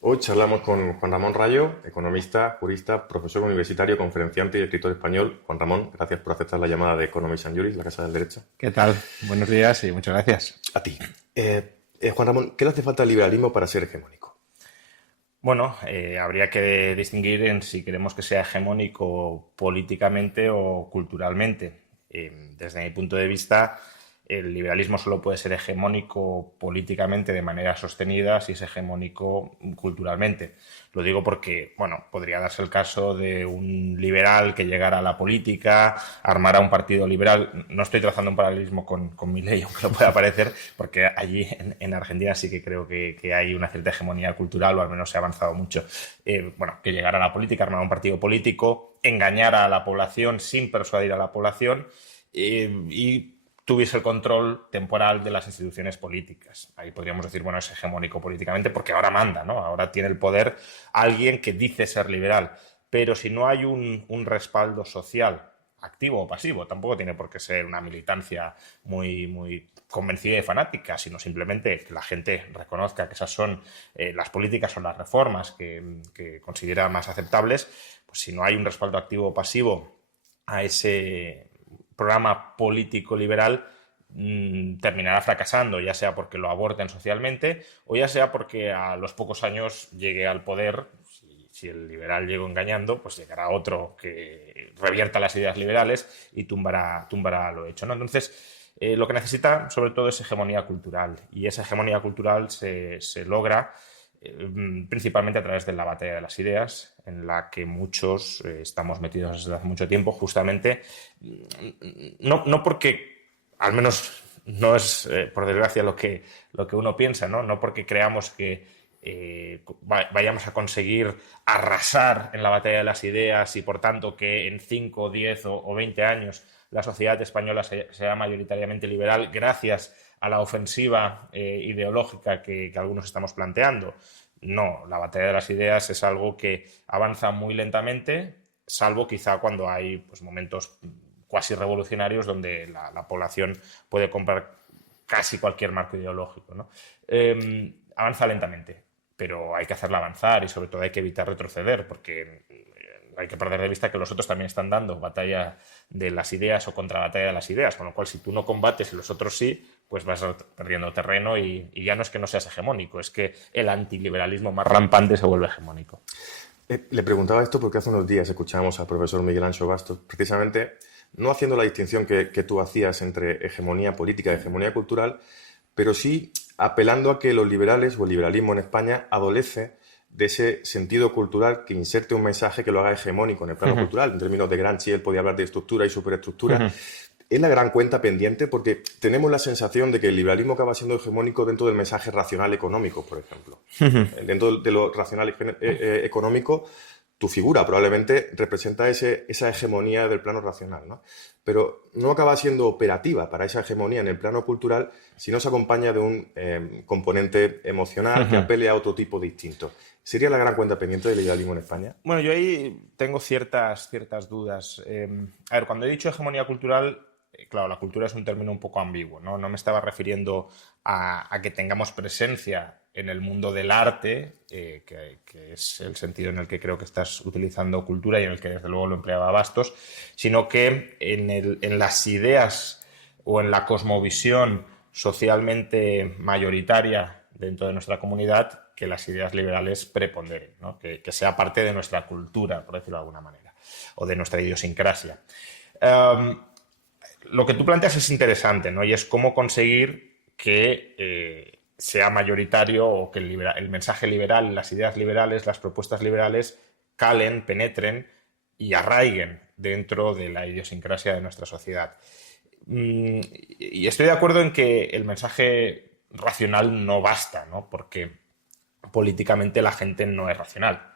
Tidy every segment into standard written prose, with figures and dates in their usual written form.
Hoy charlamos con Juan Ramón Rayo, economista, jurista, profesor universitario, conferenciante y escritor español. Juan Ramón, gracias por aceptar la llamada de Economics and Juris, la Casa del Derecho. ¿Qué tal? Buenos días y muchas gracias. A ti. Juan Ramón, ¿qué le hace falta al liberalismo para ser hegemónico? Bueno, habría que distinguir en si queremos que sea hegemónico políticamente o culturalmente. Desde mi punto de vista, el liberalismo solo puede ser hegemónico políticamente de manera sostenida si es hegemónico culturalmente. Lo digo porque, bueno, podría darse el caso de un liberal que llegara a la política, armara un partido liberal. No estoy trazando un paralelismo con Milei, aunque lo pueda parecer, porque allí en Argentina sí que creo que hay una cierta hegemonía cultural, o al menos se ha avanzado mucho. Bueno, que llegara a la política, armara un partido político, engañara a la población sin persuadir a la población y tuviese el control temporal de las instituciones políticas. Ahí podríamos decir, bueno, es hegemónico políticamente porque ahora manda, ¿no? Ahora tiene el poder alguien que dice ser liberal. Pero si no hay un respaldo social, activo o pasivo, tampoco tiene por qué ser una militancia muy convencida y fanática, sino simplemente que la gente reconozca que esas son las políticas o las reformas que considera más aceptables, pues si no hay un respaldo activo o pasivo a ese programa político liberal, terminará fracasando, ya sea porque lo aborten socialmente o ya sea porque a los pocos años llegue al poder. Si el liberal llegó engañando, pues llegará otro que revierta las ideas liberales y tumbará lo hecho, ¿no? Entonces, lo que necesita sobre todo es hegemonía cultural, y esa hegemonía cultural se logra principalmente a través de la batalla de las ideas, en la que muchos estamos metidos desde hace mucho tiempo, justamente no porque, al menos no es por desgracia lo que uno piensa, no porque creamos que vayamos a conseguir arrasar en la batalla de las ideas y por tanto que en 5, 10 o 20 años la sociedad española sea mayoritariamente liberal gracias a la ofensiva ideológica que algunos estamos planteando. No, la batalla de las ideas es algo que avanza muy lentamente, salvo quizá cuando hay pues, momentos cuasi revolucionarios donde la población puede comprar casi cualquier marco ideológico, ¿no? Avanza lentamente, pero hay que hacerla avanzar y sobre todo hay que evitar retroceder, porque hay que perder de vista que los otros también están dando batalla de las ideas o contra batalla de las ideas, con lo cual si tú no combates y los otros sí, pues vas perdiendo terreno y ya no es que no seas hegemónico, es que el antiliberalismo más rampante se vuelve hegemónico. Le preguntaba esto porque hace unos días escuchábamos al profesor Miguel Anxo Bastos, precisamente no haciendo la distinción que tú hacías entre hegemonía política y hegemonía cultural, pero sí apelando a que los liberales o el liberalismo en España adolece de ese sentido cultural que inserte un mensaje que lo haga hegemónico en el plano cultural. En términos de Gramsci, él podía hablar de estructura y superestructura. Es la gran cuenta pendiente porque tenemos la sensación de que el liberalismo acaba siendo hegemónico dentro del mensaje racional económico, por ejemplo. Dentro de lo racional económico, tu figura probablemente representa esa hegemonía del plano racional, ¿no? Pero no acaba siendo operativa para esa hegemonía en el plano cultural si no se acompaña de un componente emocional que apele a otro tipo distinto. ¿Sería la gran cuenta pendiente del liberalismo en España? Bueno, yo ahí tengo ciertas dudas. A ver, cuando he dicho hegemonía cultural, claro, la cultura es un término un poco ambiguo, ¿no? No me estaba refiriendo a que tengamos presencia en el mundo del arte, que es el sentido en el que creo que estás utilizando cultura y en el que desde luego lo empleaba Bastos, sino que en las ideas o en la cosmovisión socialmente mayoritaria dentro de nuestra comunidad, que las ideas liberales preponderen, ¿no? Que sea parte de nuestra cultura, por decirlo de alguna manera, o de nuestra idiosincrasia. Lo que tú planteas es interesante, ¿no? Y es cómo conseguir que sea mayoritario o que el mensaje liberal, las ideas liberales, las propuestas liberales calen, penetren y arraiguen dentro de la idiosincrasia de nuestra sociedad. Y estoy de acuerdo en que el mensaje racional no basta, ¿no? Porque políticamente la gente no es racional.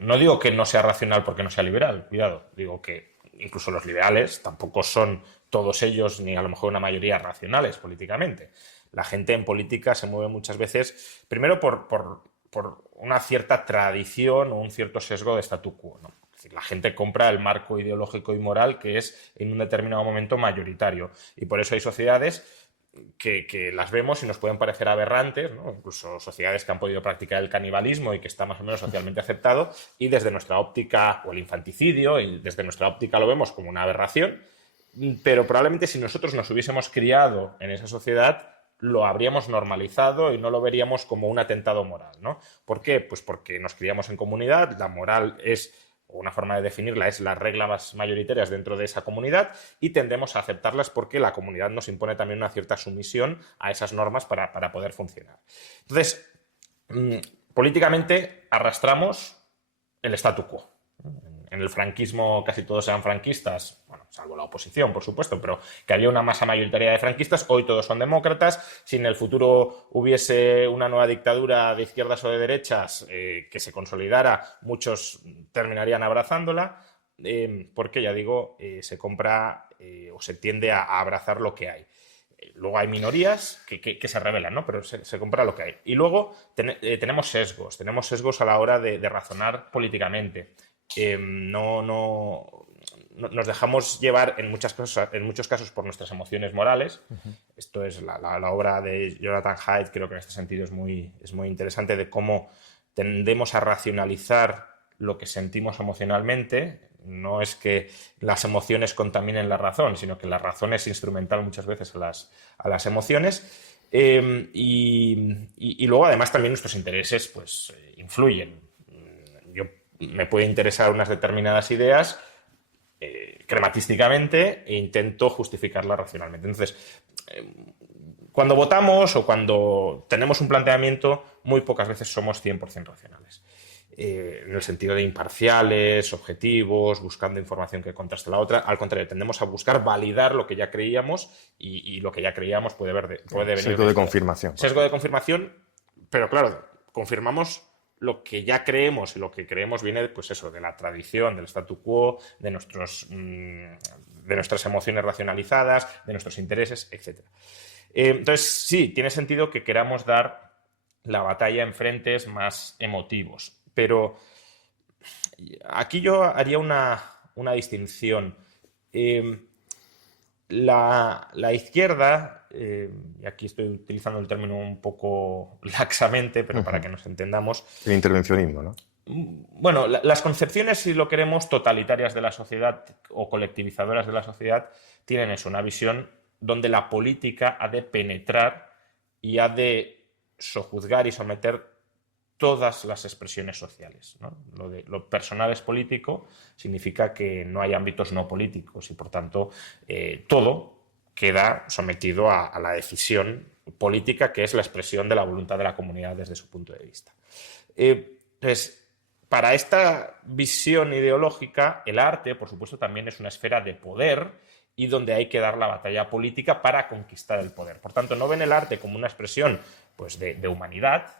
No digo que no sea racional porque no sea liberal, cuidado, digo que incluso los liberales tampoco son todos ellos, ni a lo mejor una mayoría, racionales políticamente. La gente en política se mueve muchas veces, primero por una cierta tradición o un cierto sesgo de statu quo, ¿no? Es decir, la gente compra el marco ideológico y moral que es en un determinado momento mayoritario. Y por eso hay sociedades que las vemos y nos pueden parecer aberrantes, ¿no? Incluso sociedades que han podido practicar el canibalismo y que está más o menos socialmente aceptado, y desde nuestra óptica, o el infanticidio, y desde nuestra óptica lo vemos como una aberración, pero probablemente si nosotros nos hubiésemos criado en esa sociedad, lo habríamos normalizado y no lo veríamos como un atentado moral, ¿no? ¿Por qué? Pues porque nos criamos en comunidad, la moral es, o una forma de definirla, es las reglas mayoritarias dentro de esa comunidad y tendemos a aceptarlas porque la comunidad nos impone también una cierta sumisión a esas normas para poder funcionar. Entonces, políticamente arrastramos el statu quo. En el franquismo casi todos eran franquistas, bueno, salvo la oposición, por supuesto, pero que había una masa mayoritaria de franquistas. Hoy todos son demócratas. Si en el futuro hubiese una nueva dictadura de izquierdas o de derechas que se consolidara, muchos terminarían abrazándola, porque, ya digo, se compra o se tiende a abrazar lo que hay. Luego hay minorías que se rebelan, ¿no? Pero se compra lo que hay. Y luego tenemos sesgos a la hora de razonar políticamente. Nos dejamos llevar en muchos casos por nuestras emociones morales. Esto es la obra de Jonathan Haidt, creo que en este sentido es muy interesante, de cómo tendemos a racionalizar lo que sentimos emocionalmente. No es que las emociones contaminen la razón, sino que la razón es instrumental muchas veces a las emociones. Y luego, además, también nuestros intereses pues, influyen. Me puede interesar unas determinadas ideas crematísticamente e intento justificarlas racionalmente. Entonces, cuando votamos o cuando tenemos un planteamiento, muy pocas veces somos 100% racionales. En el sentido de imparciales, objetivos, buscando información que contraste la otra. Al contrario, tendemos a buscar validar lo que ya creíamos y lo que ya creíamos puede venir. Sesgo de confirmación. Sesgo de confirmación, pero claro, confirmamos lo que ya creemos, y lo que creemos viene, pues eso, de la tradición, del statu quo, de nuestras emociones racionalizadas, de nuestros intereses, etc. Entonces, sí, tiene sentido que queramos dar la batalla en frentes más emotivos, pero aquí yo haría una distinción. La izquierda, y aquí estoy utilizando el término un poco laxamente, pero para que nos entendamos. El intervencionismo, ¿no? Bueno, las concepciones, si lo queremos, totalitarias de la sociedad o colectivizadoras de la sociedad, tienen eso, una visión donde la política ha de penetrar y ha de sojuzgar y someter todas las expresiones sociales, ¿no? Lo personal es político significa que no hay ámbitos no políticos y, por tanto, todo queda sometido a la decisión política, que es la expresión de la voluntad de la comunidad desde su punto de vista. Entonces, para esta visión ideológica, el arte, por supuesto, también es una esfera de poder y donde hay que dar la batalla política para conquistar el poder. Por tanto, no ven el arte como una expresión pues, de humanidad,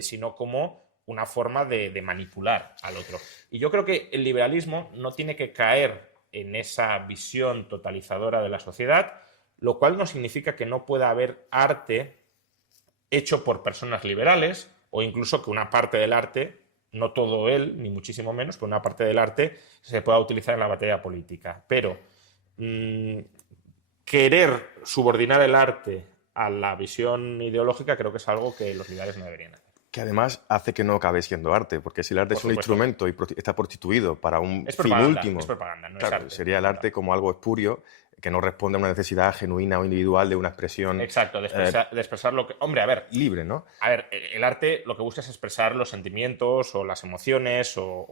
sino como una forma de manipular al otro. Y yo creo que el liberalismo no tiene que caer en esa visión totalizadora de la sociedad, lo cual no significa que no pueda haber arte hecho por personas liberales, o incluso que una parte del arte, no todo él, ni muchísimo menos, pero una parte del arte se pueda utilizar en la batalla política. Pero querer subordinar el arte a la visión ideológica creo que es algo que los liberales no deberían hacer. Que además hace que no acabe siendo arte, porque si el arte es un instrumento y está prostituido para un fin último, es propaganda, no claro, es arte. Sería el arte como algo espurio que no responde a una necesidad genuina o individual de una expresión. Exacto, de expresar lo que. Hombre, a ver. Libre, ¿no? A ver, el arte lo que busca es expresar los sentimientos o las emociones o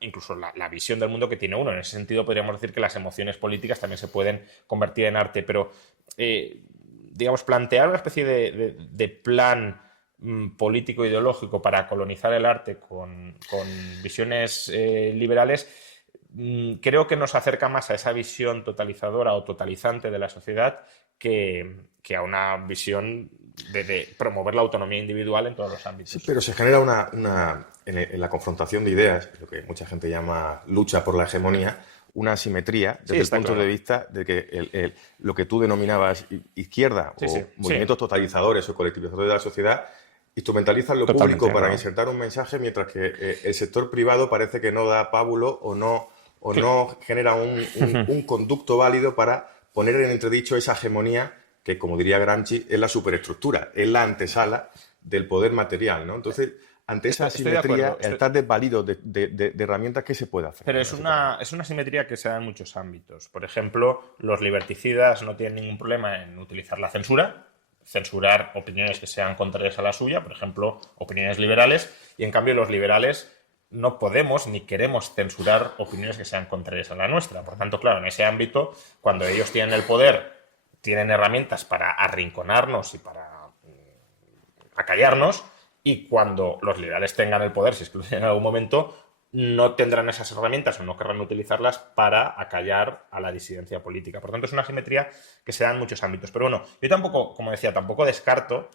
incluso la visión del mundo que tiene uno. En ese sentido, podríamos decir que las emociones políticas también se pueden convertir en arte, pero, digamos, plantear una especie de plan político ideológico para colonizar el arte con visiones liberales, creo que nos acerca más a esa visión totalizadora o totalizante de la sociedad que a una visión de promover la autonomía individual en todos los ámbitos. Sí, pero se genera en la confrontación de ideas, lo que mucha gente llama lucha por la hegemonía, una asimetría desde el punto de vista de que lo que tú denominabas izquierda movimientos totalizadores o colectivizadores de la sociedad instrumentalizan lo público para insertar un mensaje, mientras que el sector privado parece que no da pábulo o no genera un conducto válido para poner en entredicho esa hegemonía que, como diría Gramsci, es la superestructura, es la antesala del poder material, ¿no? Entonces, ante esa asimetría, el tal desvalido de herramientas, ¿qué se puede hacer? Pero es una asimetría que se da en muchos ámbitos. Por ejemplo, los liberticidas no tienen ningún problema en utilizar la censura, censurar opiniones que sean contrarias a la suya, por ejemplo, opiniones liberales, y en cambio los liberales no podemos ni queremos censurar opiniones que sean contrarias a la nuestra. Por tanto, claro, en ese ámbito, cuando ellos tienen el poder, tienen herramientas para arrinconarnos y para acallarnos, y cuando los liberales tengan el poder, si es que lo tienen en algún momento, no tendrán esas herramientas o no querrán utilizarlas para acallar a la disidencia política. Por tanto, es una asimetría que se da en muchos ámbitos. Pero bueno, yo tampoco, como decía, tampoco descarto,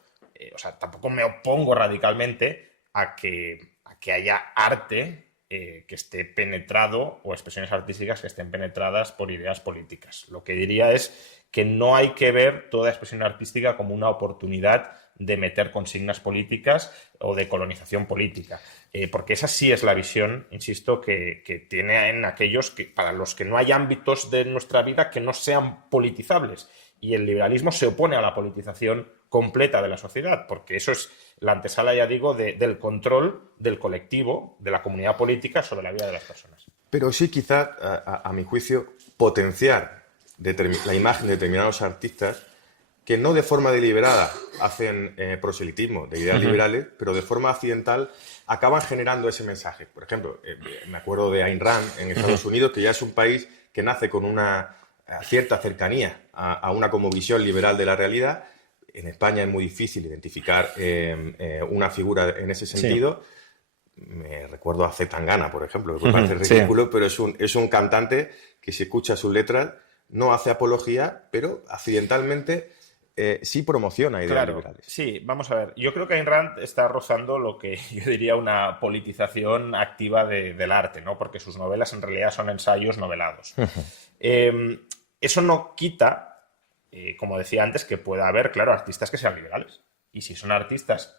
tampoco me opongo radicalmente a que haya arte que esté penetrado o expresiones artísticas que estén penetradas por ideas políticas. Lo que diría es que no hay que ver toda expresión artística como una oportunidad de meter consignas políticas o de colonización política. Porque esa sí es la visión, insisto, que tienen aquellos para los que no hay ámbitos de nuestra vida que no sean politizables. Y el liberalismo se opone a la politización completa de la sociedad, porque eso es la antesala, ya digo, del control del colectivo, de la comunidad política sobre la vida de las personas. Pero sí, quizás, a mi juicio, potenciar la imagen de determinados artistas que no de forma deliberada hacen proselitismo de ideas liberales, pero de forma accidental acaban generando ese mensaje. Por ejemplo, me acuerdo de Ayn Rand en Estados Unidos, que ya es un país que nace con una cierta cercanía a una como visión liberal de la realidad. En España es muy difícil identificar una figura en ese sentido. Sí. Me recuerdo a Zetangana, por ejemplo, que parece ridículo, pero es un cantante que, si escucha sus letras, no hace apología, pero accidentalmente sí promociona ideas liberales. Sí, vamos a ver. Yo creo que Ayn Rand está rozando lo que yo diría una politización activa del arte, ¿no? Porque sus novelas en realidad son ensayos novelados. Eso no quita, como decía antes, que pueda haber, claro, artistas que sean liberales. Y si son artistas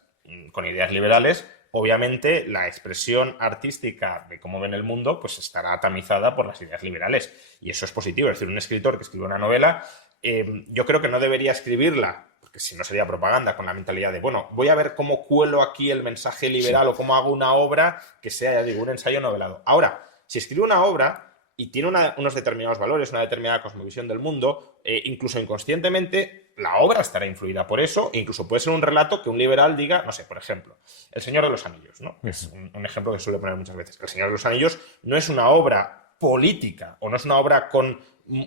con ideas liberales, obviamente la expresión artística de cómo ven el mundo pues estará tamizada por las ideas liberales. Y eso es positivo. Es decir, un escritor que escribe una novela, yo creo que no debería escribirla, porque si no sería propaganda, con la mentalidad de, bueno, voy a ver cómo cuelo aquí el mensaje liberal o cómo hago una obra que sea, ya digo, un ensayo novelado. Ahora, si escribe una obra y tiene unos determinados valores, una determinada cosmovisión del mundo, incluso inconscientemente, la obra estará influida por eso, e incluso puede ser un relato que un liberal diga, no sé, por ejemplo, El Señor de los Anillos, ¿no? Es un ejemplo que suele poner muchas veces. El Señor de los Anillos no es una obra política o no es una obra con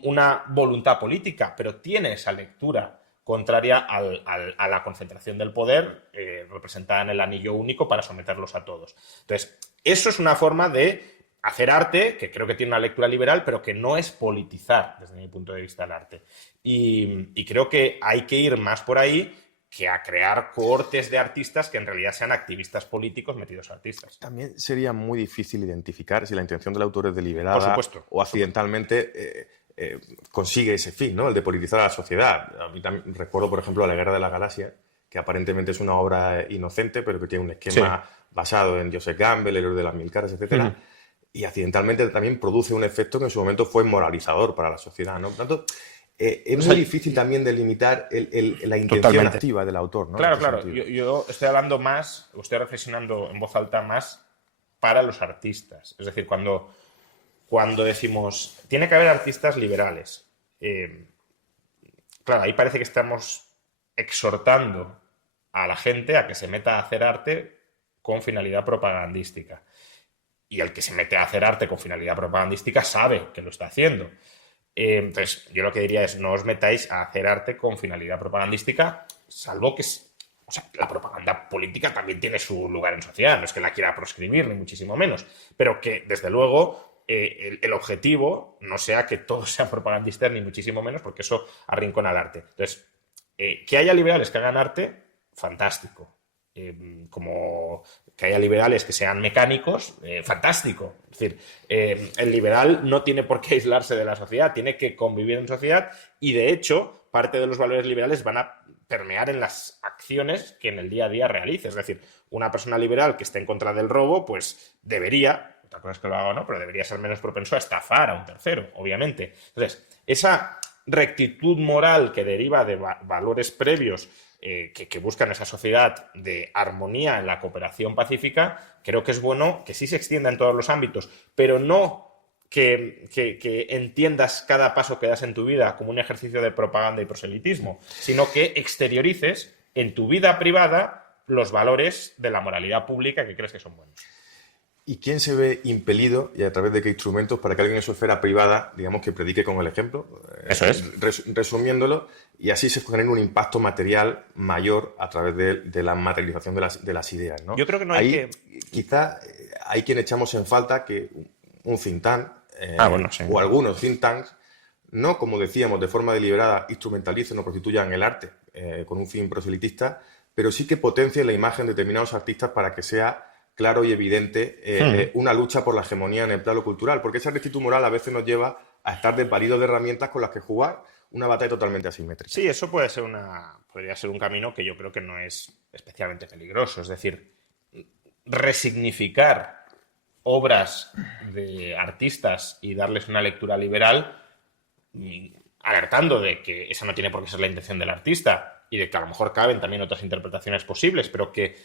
una voluntad política, pero tiene esa lectura contraria a la concentración del poder representada en el anillo único para someterlos a todos. Entonces, eso es una forma de hacer arte, que creo que tiene una lectura liberal, pero que no es politizar, desde mi punto de vista, el arte. Y creo que hay que ir más por ahí que a crear cohortes de artistas que en realidad sean activistas políticos metidos artistas. También sería muy difícil identificar si la intención del autor es deliberada o accidentalmente consigue ese fin, ¿no? El de politizar a la sociedad. A mí también recuerdo, por ejemplo, La Guerra de las Galaxias, que aparentemente es una obra inocente, pero que tiene un esquema basado en Joseph Campbell, El héroe de las mil caras, etc. Y accidentalmente también produce un efecto que en su momento fue moralizador para la sociedad, ¿no? Por tanto, es muy difícil también delimitar la intención activa del autor, ¿no? Claro. Yo estoy hablando más, estoy reflexionando en voz alta más para los artistas. Es decir, cuando decimos, tiene que haber artistas liberales. Claro, ahí parece que estamos exhortando a la gente a que se meta a hacer arte con finalidad propagandística. Y el que se mete a hacer arte con finalidad propagandística sabe que lo está haciendo. Entonces, yo lo que diría es, no os metáis a hacer arte con finalidad propagandística, salvo que... O sea, la propaganda política también tiene su lugar en sociedad, no es que la quiera proscribir, ni muchísimo menos, pero que, desde luego, el objetivo no sea que todos sean propagandistas, ni muchísimo menos, porque eso arrincona al arte. Entonces, que haya liberales que hagan arte, fantástico. Como que haya liberales que sean mecánicos, fantástico. Es decir, el liberal no tiene por qué aislarse de la sociedad, tiene que convivir en sociedad y, de hecho, parte de los valores liberales van a permear en las acciones que en el día a día realice. Es decir, una persona liberal que esté en contra del robo, pues debería, otra cosa es que lo haga o no, pero debería ser menos propenso a estafar a un tercero, obviamente. Entonces, esa rectitud moral que deriva de valores previos que buscan esa sociedad de armonía en la cooperación pacífica, creo que es bueno que sí se extienda en todos los ámbitos, pero no que entiendas cada paso que das en tu vida como un ejercicio de propaganda y proselitismo, sino que exteriorices en tu vida privada los valores de la moralidad pública que crees que son buenos. ¿Y quién se ve impelido y a través de qué instrumentos para que alguien en su esfera privada, digamos, que predique con el ejemplo? Eso es. Resumiéndolo, y así se genera un impacto material mayor a través de la materialización de las ideas, ¿no? Yo creo que no hay que... Quizá hay quien echamos en falta que un think tank, sí. o algunos think tanks, no, como decíamos, de forma deliberada instrumentalicen o prostituyan el arte con un fin proselitista, pero sí que potencien la imagen de determinados artistas para que sea claro y evidente una lucha por la hegemonía en el plano cultural, porque esa rectitud moral a veces nos lleva a estar desvalidos de herramientas con las que jugar una batalla totalmente asimétrica. Sí, eso podría ser un camino que yo creo que no es especialmente peligroso, es decir, resignificar obras de artistas y darles una lectura liberal, alertando de que esa no tiene por qué ser la intención del artista, y de que a lo mejor caben también otras interpretaciones posibles, pero que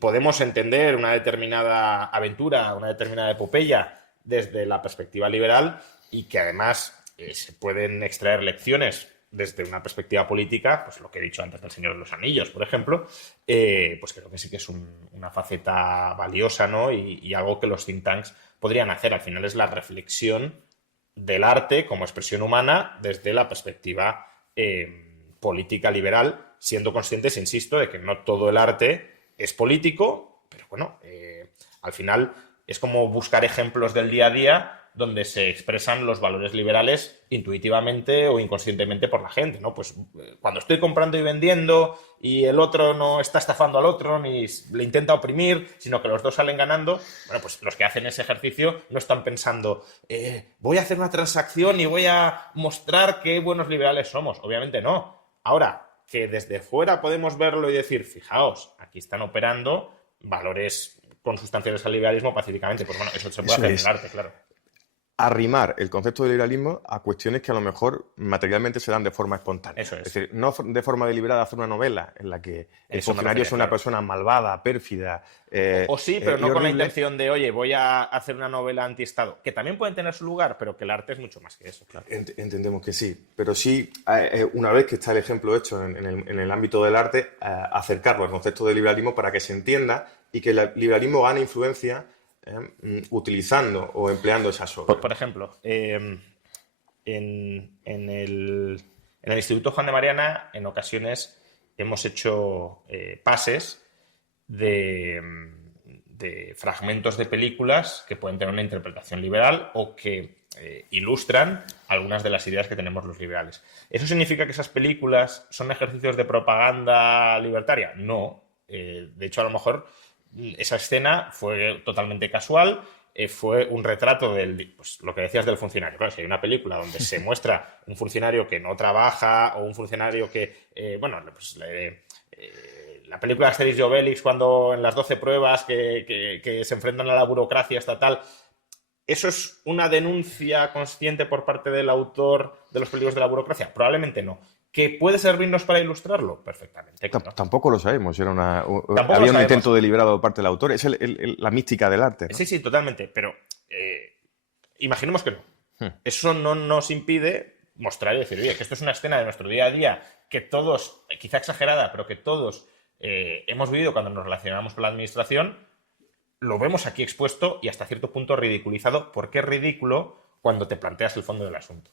podemos entender una determinada aventura, una determinada epopeya desde la perspectiva liberal y que además se pueden extraer lecciones desde una perspectiva política, pues lo que he dicho antes del Señor de los Anillos, por ejemplo, pues creo que sí que es una faceta valiosa, ¿no? Y algo que los think tanks podrían hacer. Al final es la reflexión del arte como expresión humana desde la perspectiva política liberal, siendo conscientes, insisto, de que no todo el arte es político, pero bueno, al final es como buscar ejemplos del día a día donde se expresan los valores liberales intuitivamente o inconscientemente por la gente, ¿no? Pues cuando estoy comprando y vendiendo y el otro no está estafando al otro ni le intenta oprimir, sino que los dos salen ganando, bueno, pues los que hacen ese ejercicio no están pensando voy a hacer una transacción y voy a mostrar qué buenos liberales somos. Obviamente no. Ahora, que desde fuera podemos verlo y decir, fijaos, aquí están operando valores consustanciales al liberalismo pacíficamente. Pues bueno, eso se puede hacer en el arte, claro. Arrimar el concepto de liberalismo a cuestiones que a lo mejor materialmente se dan de forma espontánea. Eso es. Es decir, no de forma deliberada hacer una novela en la que el funcionario es una persona malvada, pérfida. O sí, pero no horrible. Con la intención de, oye, voy a hacer una novela antiestado, que también pueden tener su lugar, pero que el arte es mucho más que eso, claro. Entendemos que sí, pero sí, una vez que está el ejemplo hecho en el ámbito del arte, acercarlo al concepto de liberalismo para que se entienda y que el liberalismo gane influencia utilizando o empleando esas obras. Por ejemplo, en el Instituto Juan de Mariana, en ocasiones hemos hecho pases de fragmentos de películas que pueden tener una interpretación liberal o que ilustran algunas de las ideas que tenemos los liberales. ¿Eso significa que esas películas son ejercicios de propaganda libertaria? No. De hecho, a lo mejor esa escena fue totalmente casual, fue un retrato pues, lo que decías del funcionario. Claro, si hay una película donde se muestra un funcionario que no trabaja o un funcionario que, la película de Asterix y Obelix, cuando en las 12 pruebas que se enfrentan a la burocracia estatal, ¿eso es una denuncia consciente por parte del autor de los peligros de la burocracia? Probablemente no. ¿Que puede servirnos para ilustrarlo? Perfectamente. Claro. Tampoco lo sabemos. Había un intento deliberado por parte del autor. Es la mística del arte, ¿no? Sí, totalmente. Pero imaginemos que no. Eso no nos impide mostrar y decir, oye, que esto es una escena de nuestro día a día que todos, quizá exagerada, pero que todos hemos vivido cuando nos relacionamos con la administración. Lo vemos aquí expuesto y hasta cierto punto ridiculizado. ¿Por qué es ridículo cuando te planteas el fondo del asunto?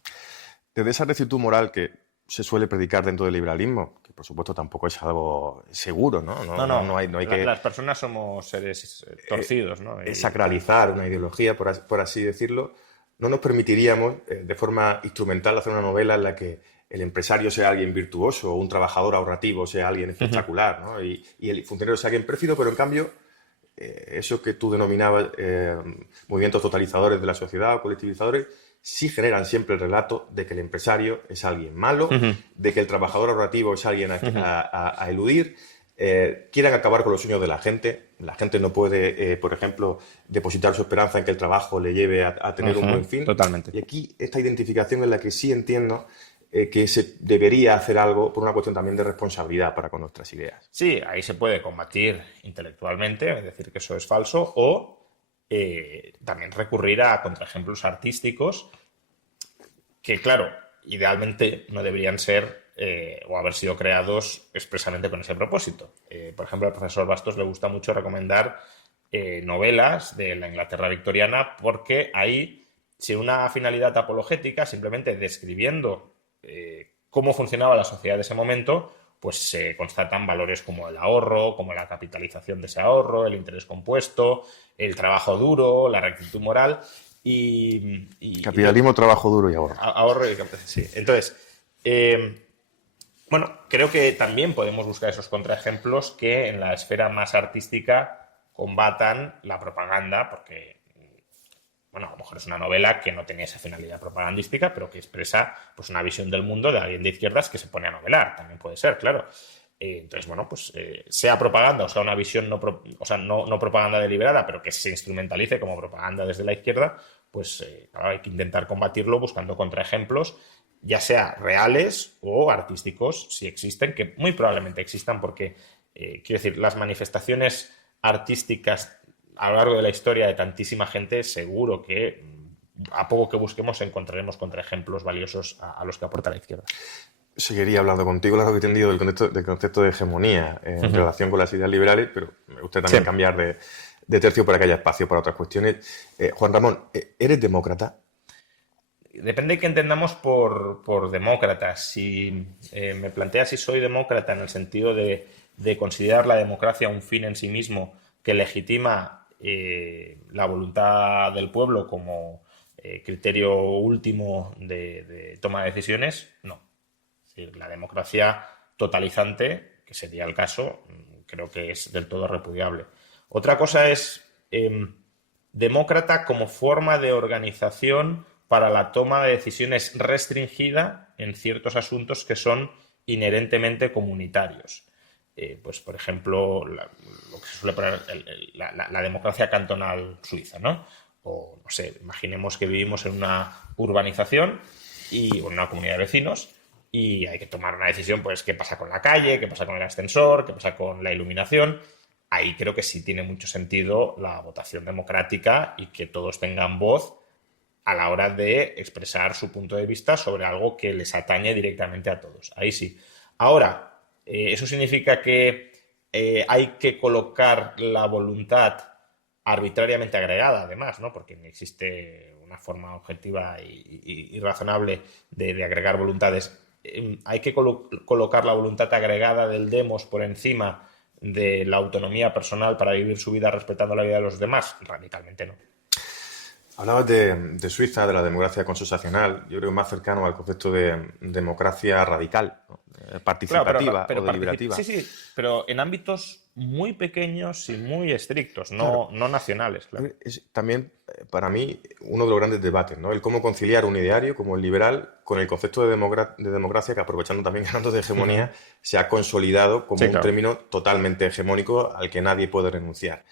Desde esa rectitud moral que se suele predicar dentro del liberalismo, que por supuesto tampoco es algo seguro, ¿no? No hay que... Las personas somos seres torcidos, ¿no? Es sacralizar una ideología, por así decirlo. No nos permitiríamos, de forma instrumental, hacer una novela en la que el empresario sea alguien virtuoso o un trabajador ahorrativo sea alguien espectacular, ¿no? Y el funcionario sea alguien pérfido, pero en cambio eso que tú denominabas movimientos totalizadores de la sociedad o colectivizadores sí generan siempre el relato de que el empresario es alguien malo, de que el trabajador ahorrativo es alguien a eludir, quieren acabar con los sueños de la gente. La gente no puede, por ejemplo, depositar su esperanza en que el trabajo le lleve a tener un buen fin. Totalmente. Y aquí esta identificación en la que sí entiendo que se debería hacer algo por una cuestión también de responsabilidad para con nuestras ideas. Sí, ahí se puede combatir intelectualmente, es decir, que eso es falso, o también recurrir a contraejemplos artísticos que, claro, idealmente no deberían ser o haber sido creados expresamente con ese propósito. Por ejemplo, al profesor Bastos le gusta mucho recomendar novelas de la Inglaterra victoriana porque ahí, sin una finalidad apologética, simplemente describiendo cómo funcionaba la sociedad de ese momento, pues se constatan valores como el ahorro, como la capitalización de ese ahorro, el interés compuesto, el trabajo duro, la rectitud moral Capitalismo, trabajo duro y ahorro. Ahorro y sí. Entonces, bueno, creo que también podemos buscar esos contraejemplos que en la esfera más artística combatan la propaganda, porque, bueno, a lo mejor es una novela que no tenía esa finalidad propagandística, pero que expresa pues una visión del mundo de alguien de izquierdas que se pone a novelar, también puede ser, claro. Entonces, bueno, pues sea propaganda, o sea, una visión no propaganda deliberada, pero que se instrumentalice como propaganda desde la izquierda, pues claro, hay que intentar combatirlo buscando contraejemplos, ya sea reales o artísticos, si existen, que muy probablemente existan, porque, quiero decir, las manifestaciones artísticas a lo largo de la historia de tantísima gente, seguro que a poco que busquemos encontraremos contraejemplos valiosos a los que aporta la izquierda. Seguiría hablando contigo largo y tendido del concepto de hegemonía en relación con las ideas liberales, pero me gustaría también cambiar de tercio para que haya espacio para otras cuestiones. Juan Ramón, ¿eres demócrata? Depende de qué entendamos por demócrata. Si me planteas si soy demócrata en el sentido de considerar la democracia un fin en sí mismo que legitima la voluntad del pueblo como criterio último de toma de decisiones, no. Es decir, la democracia totalizante, que sería el caso, creo que es del todo repudiable. Otra cosa es demócrata como forma de organización para la toma de decisiones restringida en ciertos asuntos que son inherentemente comunitarios. Pues, por ejemplo, lo que se suele poner la democracia cantonal suiza, ¿no? O, no sé, imaginemos que vivimos en una urbanización y en una comunidad de vecinos y hay que tomar una decisión, pues, qué pasa con la calle, qué pasa con el ascensor, qué pasa con la iluminación. Ahí creo que sí tiene mucho sentido la votación democrática y que todos tengan voz a la hora de expresar su punto de vista sobre algo que les atañe directamente a todos. Ahí sí. Ahora, eso significa que hay que colocar la voluntad arbitrariamente agregada, además, ¿no? Porque no existe una forma objetiva y razonable de agregar voluntades. Hay que colocar la voluntad agregada del demos por encima de la autonomía personal para vivir su vida respetando la vida de los demás. Radicalmente no. Hablabas de Suiza, de la democracia consensual, yo creo más cercano al concepto de democracia radical, ¿no? Participativa, pero o deliberativa. Sí, pero en ámbitos muy pequeños y muy estrictos, no nacionales, claro. Es también, para mí, uno de los grandes debates, ¿no? El cómo conciliar un ideario como el liberal con el concepto de democracia que, aprovechando también hablando de hegemonía, se ha consolidado como un término totalmente hegemónico al que nadie puede renunciar.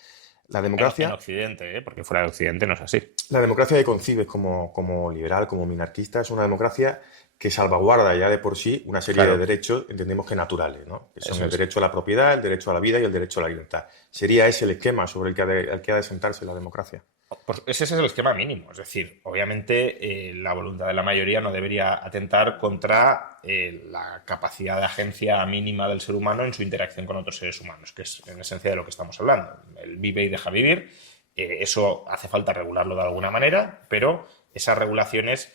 La democracia... En Occidente, porque fuera de Occidente no es así. La democracia que concibes como liberal, como minarquista, es una democracia que salvaguarda ya de por sí una serie de derechos, entendemos que naturales, ¿no? Que son el derecho a la propiedad, el derecho a la vida y el derecho a la libertad. ¿Sería ese el esquema sobre el que ha de sentarse la democracia? Pues ese es el esquema mínimo. Es decir, obviamente la voluntad de la mayoría no debería atentar contra la capacidad de agencia mínima del ser humano en su interacción con otros seres humanos, que es en esencia de lo que estamos hablando. El vive y deja vivir. Eso hace falta regularlo de alguna manera, pero esas regulaciones,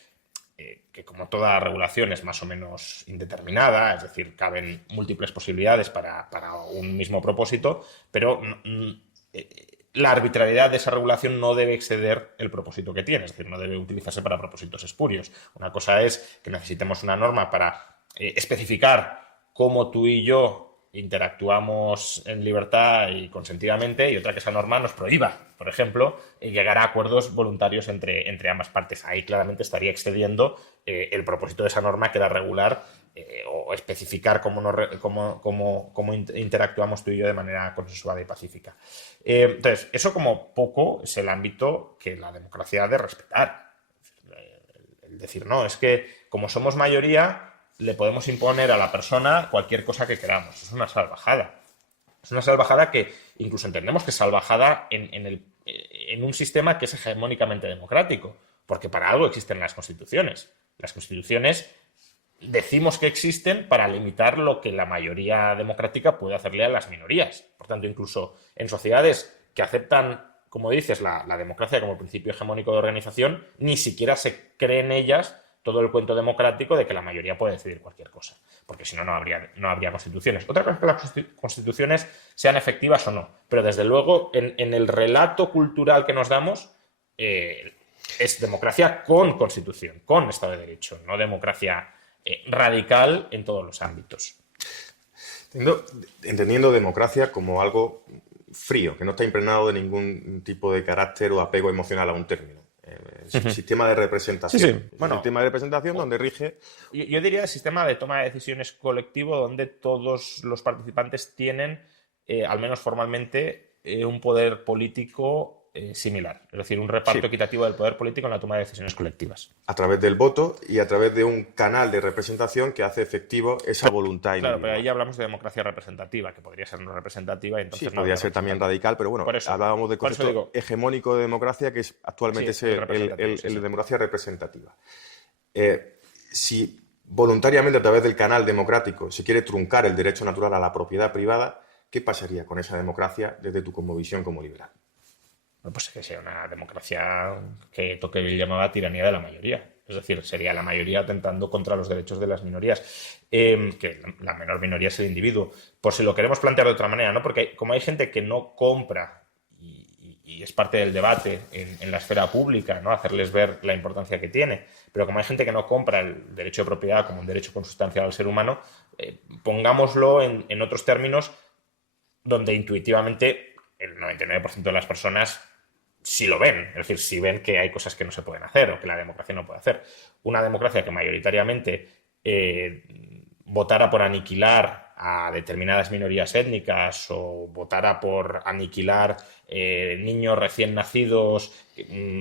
que como toda regulación es más o menos indeterminada, es decir, caben múltiples posibilidades para un mismo propósito, pero la arbitrariedad de esa regulación no debe exceder el propósito que tiene, es decir, no debe utilizarse para propósitos espurios. Una cosa es que necesitemos una norma para especificar cómo tú y yo interactuamos en libertad y consentidamente, y otra que esa norma nos prohíba, por ejemplo, llegar a acuerdos voluntarios entre ambas partes. Ahí claramente estaría excediendo el propósito de esa norma, que era regular o especificar cómo interactuamos tú y yo de manera consensuada y pacífica. Entonces, eso como poco es el ámbito que la democracia ha de respetar. El decir, no, es que como somos mayoría, le podemos imponer a la persona cualquier cosa que queramos. Es una salvajada. Es una salvajada que incluso entendemos que es salvajada en un sistema que es hegemónicamente democrático, porque para algo existen las constituciones. Las constituciones decimos que existen para limitar lo que la mayoría democrática puede hacerle a las minorías. Por tanto, incluso en sociedades que aceptan, como dices, la democracia como principio hegemónico de organización, ni siquiera se cree en ellas todo el cuento democrático de que la mayoría puede decidir cualquier cosa, porque si no, no habría constituciones. Otra cosa es que las constituciones sean efectivas o no, pero desde luego en el relato cultural que nos damos es democracia con constitución, con Estado de Derecho, no democracia radical en todos los ámbitos. Entendiendo democracia como algo frío, que no está impregnado de ningún tipo de carácter o apego emocional a un término. Sistema de representación. Sí, sí. Bueno, sistema de representación donde rige... Yo diría el sistema de toma de decisiones colectivo donde todos los participantes tienen, al menos formalmente, un poder político similar. Es decir, un reparto equitativo del poder político en la toma de decisiones colectivas. A través del voto y a través de un canal de representación que hace efectivo esa voluntad individual. Claro, pero ahí hablamos de democracia representativa, que podría ser no representativa. Y entonces sí, podría ser también radical, pero bueno, hablábamos del concepto hegemónico de democracia, que es actualmente el de democracia representativa. Si voluntariamente a través del canal democrático se quiere truncar el derecho natural a la propiedad privada, ¿qué pasaría con esa democracia desde tu cosmovisión como liberal? Pues que sea una democracia que Tocqueville llamaba tiranía de la mayoría. Es decir, sería la mayoría atentando contra los derechos de las minorías. Que la menor minoría es el individuo. Por si lo queremos plantear de otra manera, ¿no? Porque como hay gente que no compra, y es parte del debate en la esfera pública, ¿no? Hacerles ver la importancia que tiene, pero como hay gente que no compra el derecho de propiedad como un derecho consustancial al ser humano, pongámoslo en otros términos donde intuitivamente el 99% de las personas si lo ven, es decir, si ven que hay cosas que no se pueden hacer o que la democracia no puede hacer. Una democracia que mayoritariamente votara por aniquilar a determinadas minorías étnicas o votara por aniquilar niños recién nacidos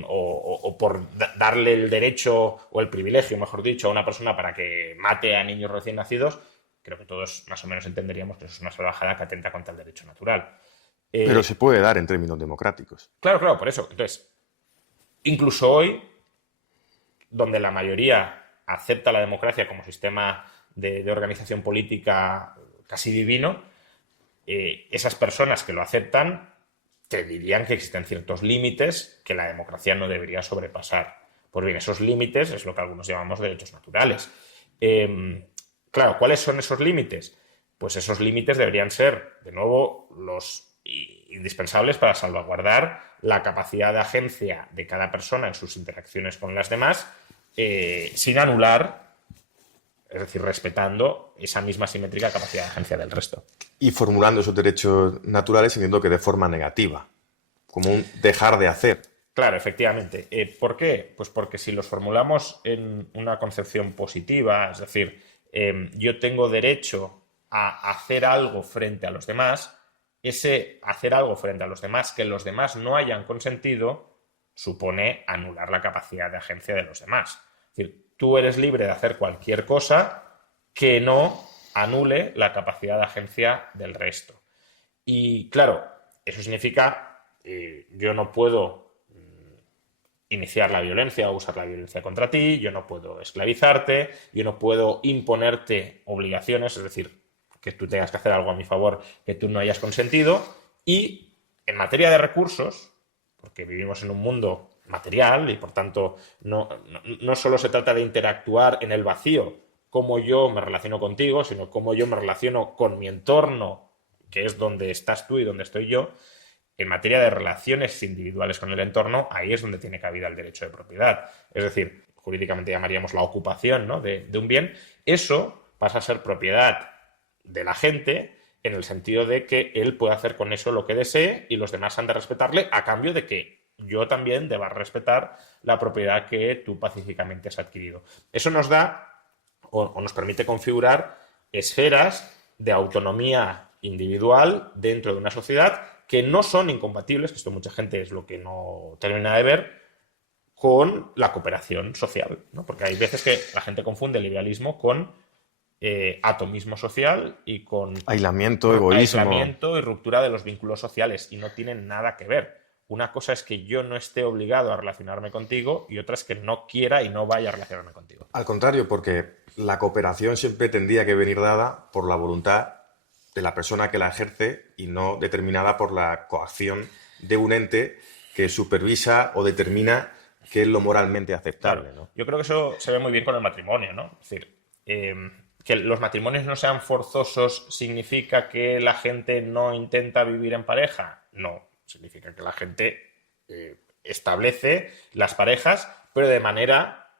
o por darle el derecho o el privilegio, mejor dicho, a una persona para que mate a niños recién nacidos, creo que todos más o menos entenderíamos que eso es una salvajada que atenta contra el derecho natural. Pero se puede dar en términos democráticos. Claro, por eso. Entonces, incluso hoy, donde la mayoría acepta la democracia como sistema de organización política casi divino, esas personas que lo aceptan te dirían que existen ciertos límites que la democracia no debería sobrepasar. Pues bien, esos límites es lo que algunos llamamos derechos naturales. Claro, ¿cuáles son esos límites? Pues esos límites deberían ser, de nuevo, los indispensables para salvaguardar la capacidad de agencia de cada persona en sus interacciones con las demás, sin anular, es decir, respetando esa misma simétrica capacidad de agencia del resto. Y formulando esos derechos naturales, entiendo que de forma negativa, como un dejar de hacer. Claro, efectivamente. ¿Por qué? Pues porque si los formulamos en una concepción positiva, es decir, yo tengo derecho a hacer algo frente a los demás, ese hacer algo frente a los demás que los demás no hayan consentido supone anular la capacidad de agencia de los demás. Es decir, tú eres libre de hacer cualquier cosa que no anule la capacidad de agencia del resto. Y claro, eso significa yo no puedo iniciar la violencia o usar la violencia contra ti, yo no puedo esclavizarte, yo no puedo imponerte obligaciones, es decir, que tú tengas que hacer algo a mi favor que tú no hayas consentido. Y en materia de recursos, porque vivimos en un mundo material y por tanto no solo se trata de interactuar en el vacío, cómo yo me relaciono contigo, sino cómo yo me relaciono con mi entorno, que es donde estás tú y donde estoy yo. En materia de relaciones individuales con el entorno, ahí es donde tiene cabida el derecho de propiedad. Es decir, jurídicamente llamaríamos la ocupación, ¿no? de un bien. Eso pasa a ser propiedad de la gente en el sentido de que él puede hacer con eso lo que desee y los demás han de respetarle a cambio de que yo también deba respetar la propiedad que tú pacíficamente has adquirido. Eso nos da o nos permite configurar esferas de autonomía individual dentro de una sociedad que no son incompatibles, que esto mucha gente es lo que no termina de ver, con la cooperación social, ¿no? Porque hay veces que la gente confunde el liberalismo con atomismo social y con aislamiento, egoísmo. Aislamiento y ruptura de los vínculos sociales, y no tienen nada que ver. Una cosa es que yo no esté obligado a relacionarme contigo y otra es que no quiera y no vaya a relacionarme contigo. Al contrario, porque la cooperación siempre tendría que venir dada por la voluntad de la persona que la ejerce y no determinada por la coacción de un ente que supervisa o determina qué es lo moralmente aceptable. Claro, ¿no? yo creo que eso se ve muy bien con el matrimonio, ¿no? Es decir, que los matrimonios no sean forzosos significa que la gente no intenta vivir en pareja. No, significa que la gente establece las parejas, pero de manera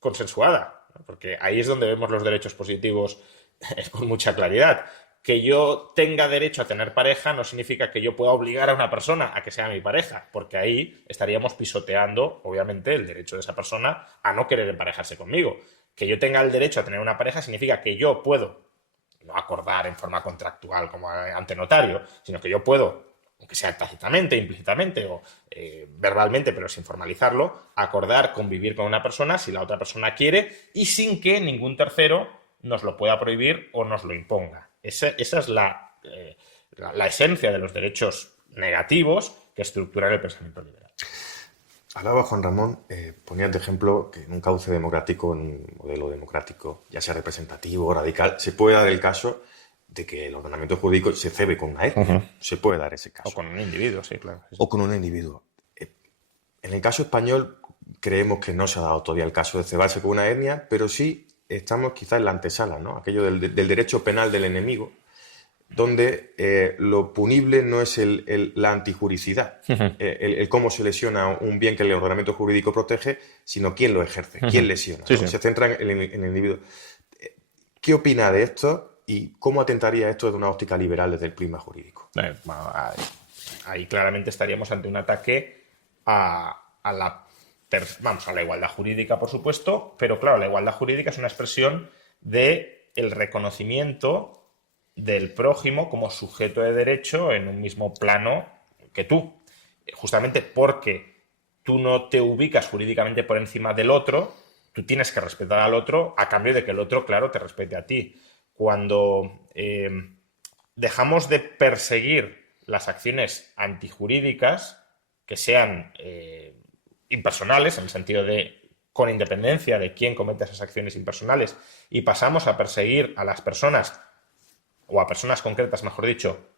consensuada, ¿no? Porque ahí es donde vemos los derechos positivos con mucha claridad. Que yo tenga derecho a tener pareja no significa que yo pueda obligar a una persona a que sea mi pareja, porque ahí estaríamos pisoteando, obviamente, el derecho de esa persona a no querer emparejarse conmigo. Que yo tenga el derecho a tener una pareja significa que yo puedo, no acordar en forma contractual como ante notario, sino que yo puedo, aunque sea tácitamente, implícitamente o verbalmente, pero sin formalizarlo, acordar convivir con una persona si la otra persona quiere y sin que ningún tercero nos lo pueda prohibir o nos lo imponga. Esa es la esencia de los derechos negativos que estructuran el pensamiento liberal. Hablaba Juan Ramón, ponías de ejemplo que en un cauce democrático, en un modelo democrático, ya sea representativo o radical, se puede dar el caso de que el ordenamiento jurídico se cebe con una etnia. Se puede dar ese caso. O con un individuo, sí, claro. Sí. O con un individuo. En el caso español creemos que no se ha dado todavía el caso de cebarse con una etnia, pero sí estamos quizás en la antesala, ¿no? Aquello del derecho penal del enemigo, donde lo punible no es la antijuricidad, el cómo se lesiona un bien que el ordenamiento jurídico protege, sino quién lo ejerce, quién lesiona. Sí, ¿no? sí. Se centra en el individuo. ¿Qué opina de esto y cómo atentaría esto desde una óptica liberal desde el prisma jurídico? Ahí claramente estaríamos ante un ataque a la igualdad jurídica, por supuesto, pero claro, la igualdad jurídica es una expresión del reconocimiento del prójimo como sujeto de derecho en un mismo plano que tú. Justamente porque tú no te ubicas jurídicamente por encima del otro, tú tienes que respetar al otro a cambio de que el otro, claro, te respete a ti. Cuando dejamos de perseguir las acciones antijurídicas que sean impersonales, en el sentido de con independencia de quién comete esas acciones impersonales, y pasamos a perseguir a las personas, o a personas concretas, mejor dicho,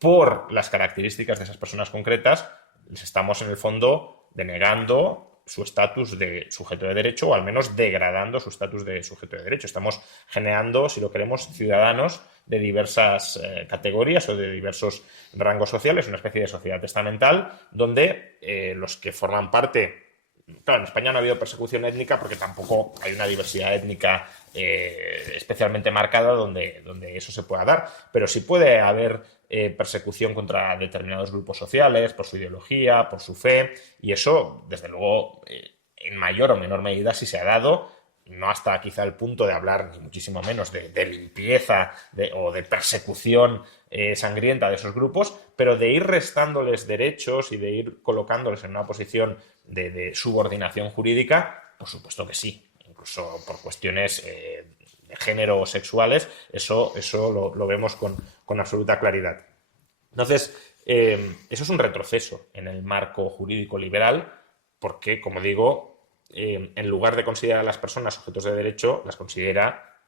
por las características de esas personas concretas, les estamos en el fondo denegando su estatus de sujeto de derecho o al menos degradando su estatus de sujeto de derecho. Estamos generando, si lo queremos, ciudadanos de diversas categorías o de diversos rangos sociales, una especie de sociedad testamental donde los que forman parte... Claro, en España no ha habido persecución étnica porque tampoco hay una diversidad étnica especialmente marcada donde eso se pueda dar, pero sí puede haber persecución contra determinados grupos sociales por su ideología, por su fe, y eso, desde luego, en mayor o menor medida sí se ha dado, no hasta quizá el punto de hablar, ni muchísimo menos, de limpieza o de persecución sangrienta de esos grupos, pero de ir restándoles derechos y de ir colocándoles en una posición de subordinación jurídica, por supuesto que sí, incluso por cuestiones de género o sexuales, eso lo vemos con absoluta claridad. Entonces, eso es un retroceso en el marco jurídico liberal, porque, como digo, en lugar de considerar a las personas sujetos de derecho, las considera,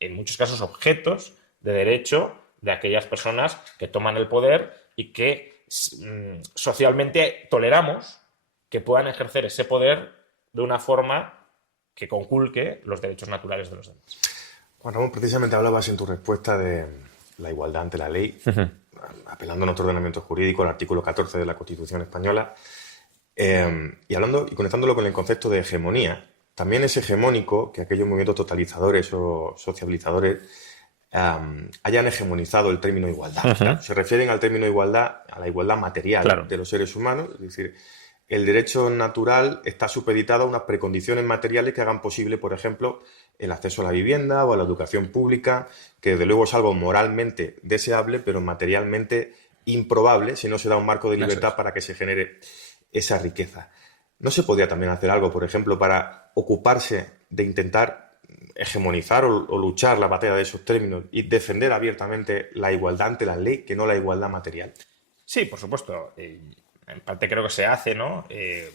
en muchos casos, objetos de derecho de aquellas personas que toman el poder y que socialmente toleramos que puedan ejercer ese poder de una forma que conculque los derechos naturales de los demás. Juan Ramón, precisamente hablabas en tu respuesta de la igualdad ante la ley, apelando a nuestro ordenamiento jurídico, al artículo 14 de la Constitución española, y conectándolo con el concepto de hegemonía. También es hegemónico que aquellos movimientos totalizadores o sociabilizadores hayan hegemonizado el término igualdad. Claro, se refieren al término igualdad, a la igualdad material de los seres humanos, es decir, el derecho natural está supeditado a unas precondiciones materiales que hagan posible, por ejemplo, el acceso a la vivienda o a la educación pública, que desde luego es algo moralmente deseable, pero materialmente improbable si no se da un marco de libertad para que se genere esa riqueza. ¿No se podría también hacer algo, por ejemplo, para ocuparse de intentar hegemonizar o luchar la batalla de esos términos y defender abiertamente la igualdad ante la ley, que no la igualdad material? Sí, por supuesto. En parte creo que se hace, ¿no?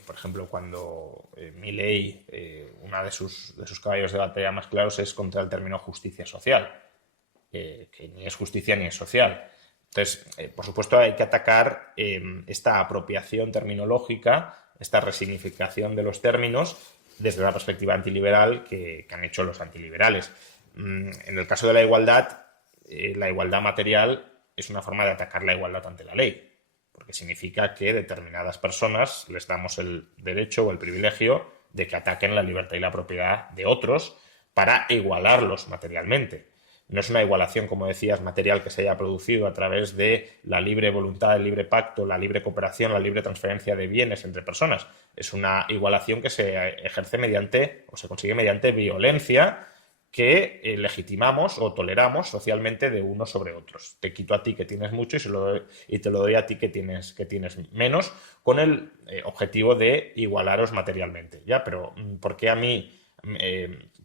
Por ejemplo, cuando Milei, uno de sus caballos de batalla más claros es contra el término justicia social, que ni es justicia ni es social. Entonces, por supuesto, hay que atacar esta apropiación terminológica, esta resignificación de los términos desde la perspectiva antiliberal que han hecho los antiliberales. En el caso de la igualdad material es una forma de atacar la igualdad ante la ley, porque significa que determinadas personas les damos el derecho o el privilegio de que ataquen la libertad y la propiedad de otros para igualarlos materialmente. No es una igualación, como decías, material que se haya producido a través de la libre voluntad, el libre pacto, la libre cooperación, la libre transferencia de bienes entre personas. Es una igualación que se ejerce mediante, o se consigue mediante violencia que legitimamos o toleramos socialmente de unos sobre otros. Te quito a ti que tienes mucho y te lo doy a ti que tienes menos, con el objetivo de igualaros materialmente. ¿Ya? Pero ¿por qué a mí,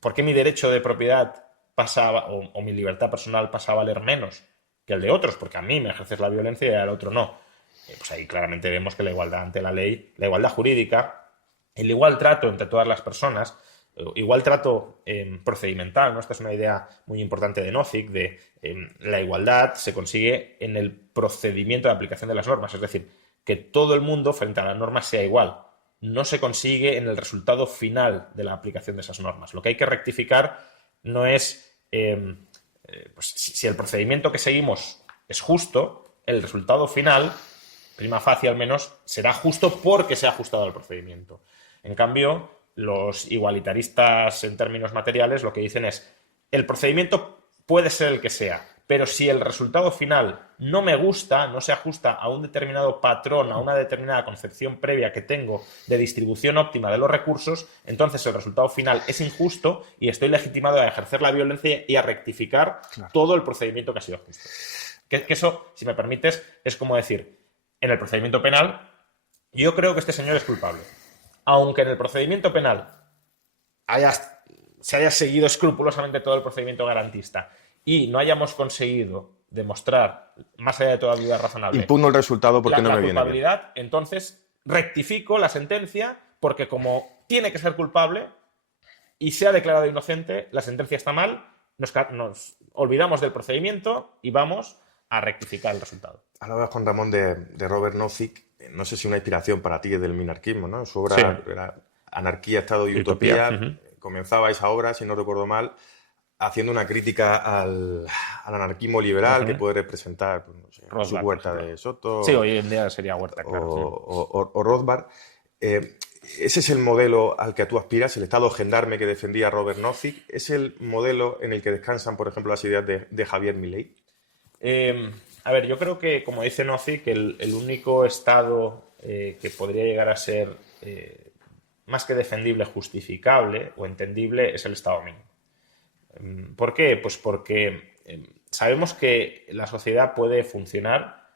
por qué mi derecho de propiedad o mi libertad personal pasa a valer menos que el de otros? Porque a mí me ejerces la violencia y al otro no. Pues ahí claramente vemos que la igualdad ante la ley, la igualdad jurídica, el igual trato entre todas las personas, igual trato procedimental, ¿no? Esta es una idea muy importante de Nozick, de la igualdad se consigue en el procedimiento de aplicación de las normas, es decir, que todo el mundo frente a las normas sea igual. No se consigue en el resultado final de la aplicación de esas normas. Lo que hay que rectificar no es, pues, si el procedimiento que seguimos es justo, el resultado final, prima facie al menos, será justo porque se ha ajustado al procedimiento. En cambio, los igualitaristas en términos materiales lo que dicen es, el procedimiento puede ser el que sea, pero si el resultado final no me gusta, no se ajusta a un determinado patrón, a una determinada concepción previa que tengo de distribución óptima de los recursos, entonces el resultado final es injusto y estoy legitimado a ejercer la violencia y a rectificar todo el procedimiento que ha sido justo. Que eso, si me permites, es como decir, en el procedimiento penal, yo creo que este señor es culpable. Aunque en el procedimiento penal se haya seguido escrupulosamente todo el procedimiento garantista y no hayamos conseguido demostrar, más allá de toda duda razonable, impugno el resultado porque no me viene bien. La culpabilidad, entonces rectifico la sentencia porque como tiene que ser culpable y se ha declarado inocente, la sentencia está mal, nos olvidamos del procedimiento y vamos a rectificar el resultado. Hablabas, Juan Ramón, de Robert Nozick. No sé si una inspiración para ti es del minarquismo, ¿no? Su obra era Anarquía, Estado y Utopía. Comenzaba esa obra, si no recuerdo mal, haciendo una crítica al anarquismo liberal que puede representar, pues, no sé, Rothbard, su Huerta de Soto. Sí, hoy en día sería Huerta, claro. O Rothbard. ¿Ese es el modelo al que tú aspiras, el Estado gendarme que defendía Robert Nozick? ¿Es el modelo en el que descansan, por ejemplo, las ideas de Javier Milei? A ver, yo creo que, como dice Nozick, el único Estado que podría llegar a ser más que defendible, justificable o entendible es el Estado mínimo. ¿Por qué? Pues porque sabemos que la sociedad puede funcionar,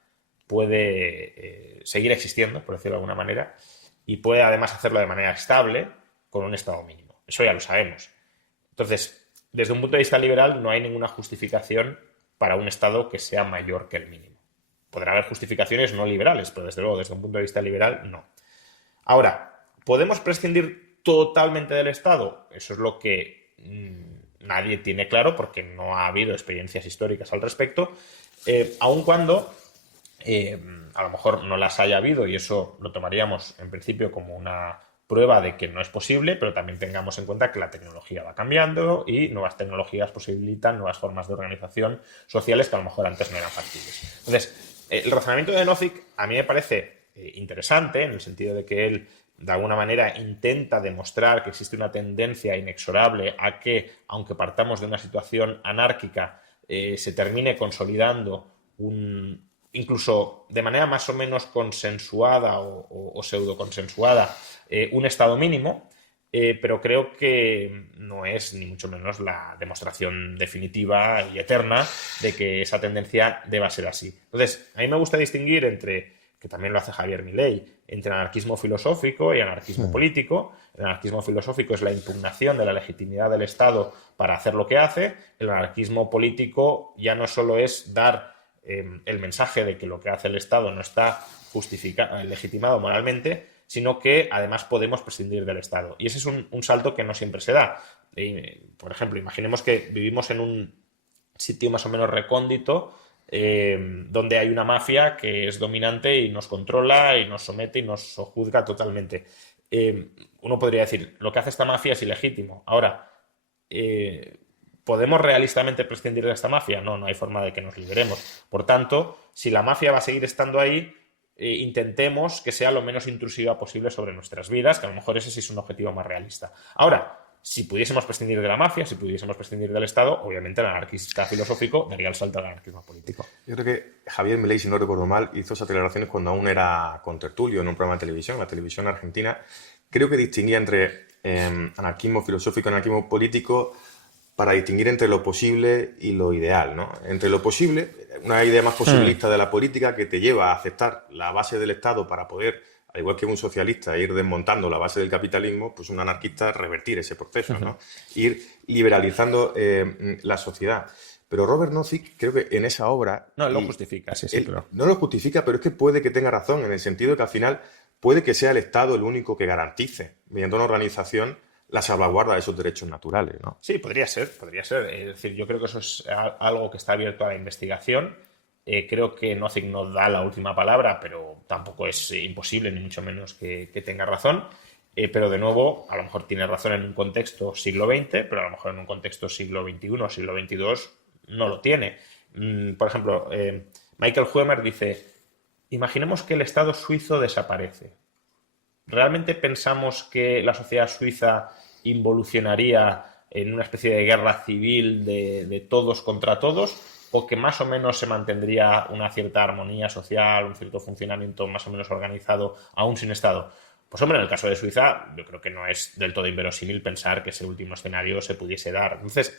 puede seguir existiendo, por decirlo de alguna manera, y puede además hacerlo de manera estable con un Estado mínimo. Eso ya lo sabemos. Entonces, desde un punto de vista liberal, no hay ninguna justificación para un Estado que sea mayor que el mínimo. Podrá haber justificaciones no liberales, pero desde luego, desde un punto de vista liberal, no. Ahora, ¿podemos prescindir totalmente del Estado? Eso es lo que nadie tiene claro porque no ha habido experiencias históricas al respecto, aun cuando a lo mejor no las haya habido, y eso lo tomaríamos en principio como una prueba de que no es posible, pero también tengamos en cuenta que la tecnología va cambiando y nuevas tecnologías posibilitan nuevas formas de organización sociales que a lo mejor antes no eran factibles. Entonces, el razonamiento de Nozick a mí me parece interesante en el sentido de que él de alguna manera intenta demostrar que existe una tendencia inexorable a que, aunque partamos de una situación anárquica, se termine consolidando incluso de manera más o menos consensuada o pseudo-consensuada, un Estado mínimo, pero creo que no es ni mucho menos la demostración definitiva y eterna de que esa tendencia deba ser así. Entonces, a mí me gusta distinguir entre que también lo hace Javier Milei, entre anarquismo filosófico y anarquismo político. El anarquismo filosófico es la impugnación de la legitimidad del Estado para hacer lo que hace. El anarquismo político ya no solo es dar el mensaje de que lo que hace el Estado no está legitimado moralmente, sino que además podemos prescindir del Estado. Y ese es un salto que no siempre se da. Por ejemplo, imaginemos que vivimos en un sitio más o menos recóndito, donde hay una mafia que es dominante y nos controla y nos somete y nos sojuzga totalmente. Uno podría decir, lo que hace esta mafia es ilegítimo. Ahora, ¿podemos realistamente prescindir de esta mafia? No, no hay forma de que nos liberemos. Por tanto, si la mafia va a seguir estando ahí, intentemos que sea lo menos intrusiva posible sobre nuestras vidas, que a lo mejor ese sí es un objetivo más realista. Ahora, si pudiésemos prescindir de la mafia, si pudiésemos prescindir del Estado, obviamente el anarquista filosófico daría el salto al anarquismo político. Yo creo que Javier Milei, si no recuerdo mal, hizo esas declaraciones cuando aún era contertulio en un programa de televisión, la televisión argentina. Creo que distinguía entre anarquismo filosófico y anarquismo político para distinguir entre lo posible y lo ideal, ¿no? Entre lo posible, una idea más posibilista de la política que te lleva a aceptar la base del Estado para poder, al igual que un socialista, ir desmontando la base del capitalismo, pues un anarquista revertir ese proceso, ¿no? Ir liberalizando la sociedad. Pero Robert Nozick, creo que en esa obra... No, él lo justifica, sí, pero... No lo justifica, pero es que puede que tenga razón, en el sentido de que al final puede que sea el Estado el único que garantice, mediante una organización, la salvaguarda de esos derechos naturales, ¿no? Sí, podría ser, podría ser. Es decir, yo creo que eso es algo que está abierto a la investigación. Creo que Nozick no da la última palabra, pero tampoco es imposible, ni mucho menos que tenga razón. Pero de nuevo, a lo mejor tiene razón en un contexto siglo XX, pero a lo mejor en un contexto siglo XXI o siglo XXII no lo tiene. Por ejemplo, Michael Huemer dice, imaginemos que el Estado suizo desaparece. ¿Realmente pensamos que la sociedad suiza involucionaría en una especie de guerra civil de todos contra todos? ¿O que más o menos se mantendría una cierta armonía social, un cierto funcionamiento más o menos organizado, aún sin Estado? Pues hombre, en el caso de Suiza, yo creo que no es del todo inverosímil pensar que ese último escenario se pudiese dar. Entonces,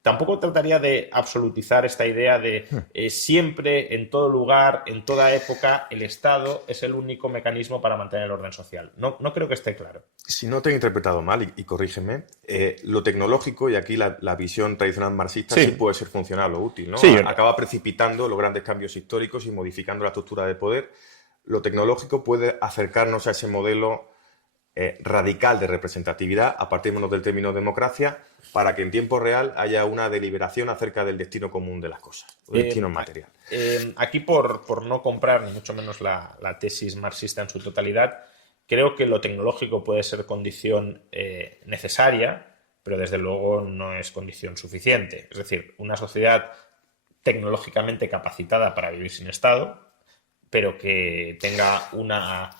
tampoco trataría de absolutizar esta idea de siempre, en todo lugar, en toda época, el Estado es el único mecanismo para mantener el orden social. No creo que esté claro. Si no te he interpretado mal, y corrígeme, lo tecnológico, y aquí la visión tradicional marxista sí puede ser funcional o útil, ¿no? Sí, acaba precipitando los grandes cambios históricos y modificando la estructura de poder. Lo tecnológico puede acercarnos a ese modelo radical de representatividad, a partir del término democracia, para que en tiempo real haya una deliberación acerca del destino común de las cosas, el destino material. Aquí, por no comprar ni mucho menos la tesis marxista en su totalidad, creo que lo tecnológico puede ser condición necesaria, pero desde luego no es condición suficiente. Es decir, una sociedad tecnológicamente capacitada para vivir sin Estado, pero que tenga una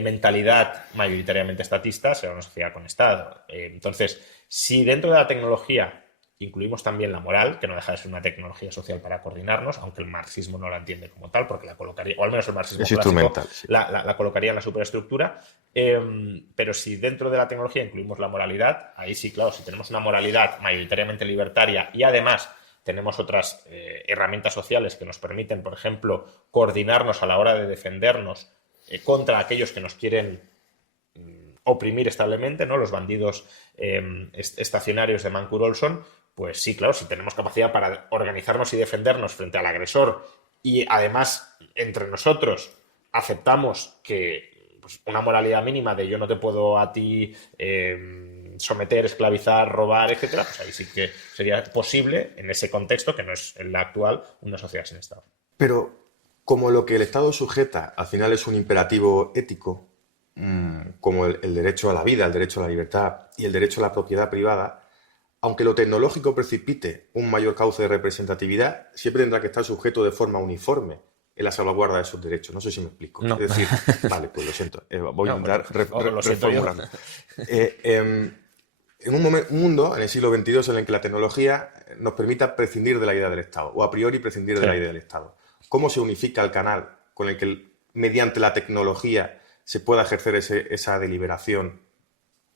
mentalidad mayoritariamente estatista, será una sociedad con Estado. Entonces, si dentro de la tecnología incluimos también la moral, que no deja de ser una tecnología social para coordinarnos, aunque el marxismo no la entiende como tal, porque la colocaría, o al menos el marxismo clásico, sí, la colocaría en la superestructura, pero si dentro de la tecnología incluimos la moralidad, ahí sí, claro, si tenemos una moralidad mayoritariamente libertaria y además tenemos otras herramientas sociales que nos permiten, por ejemplo, coordinarnos a la hora de defendernos contra aquellos que nos quieren oprimir establemente, ¿no? Los bandidos estacionarios de Mancur Olson, pues sí, claro, si tenemos capacidad para organizarnos y defendernos frente al agresor y además entre nosotros aceptamos que pues, una moralidad mínima de yo no te puedo a ti someter, esclavizar, robar, etcétera, pues ahí sí que sería posible en ese contexto, que no es el actual, una sociedad sin Estado. Pero como lo que el Estado sujeta al final es un imperativo ético, como el derecho a la vida, el derecho a la libertad y el derecho a la propiedad privada, aunque lo tecnológico precipite un mayor cauce de representatividad, siempre tendrá que estar sujeto de forma uniforme en la salvaguarda de esos derechos. No sé si me explico. No. Es decir, vale, pues lo siento. Voy a intentar reformularlo. En un mundo, en el siglo XXII, en el que la tecnología nos permita prescindir de la idea del Estado, o a priori prescindir de la idea del Estado. ¿Cómo se unifica el canal con el que, mediante la tecnología, se pueda ejercer esa deliberación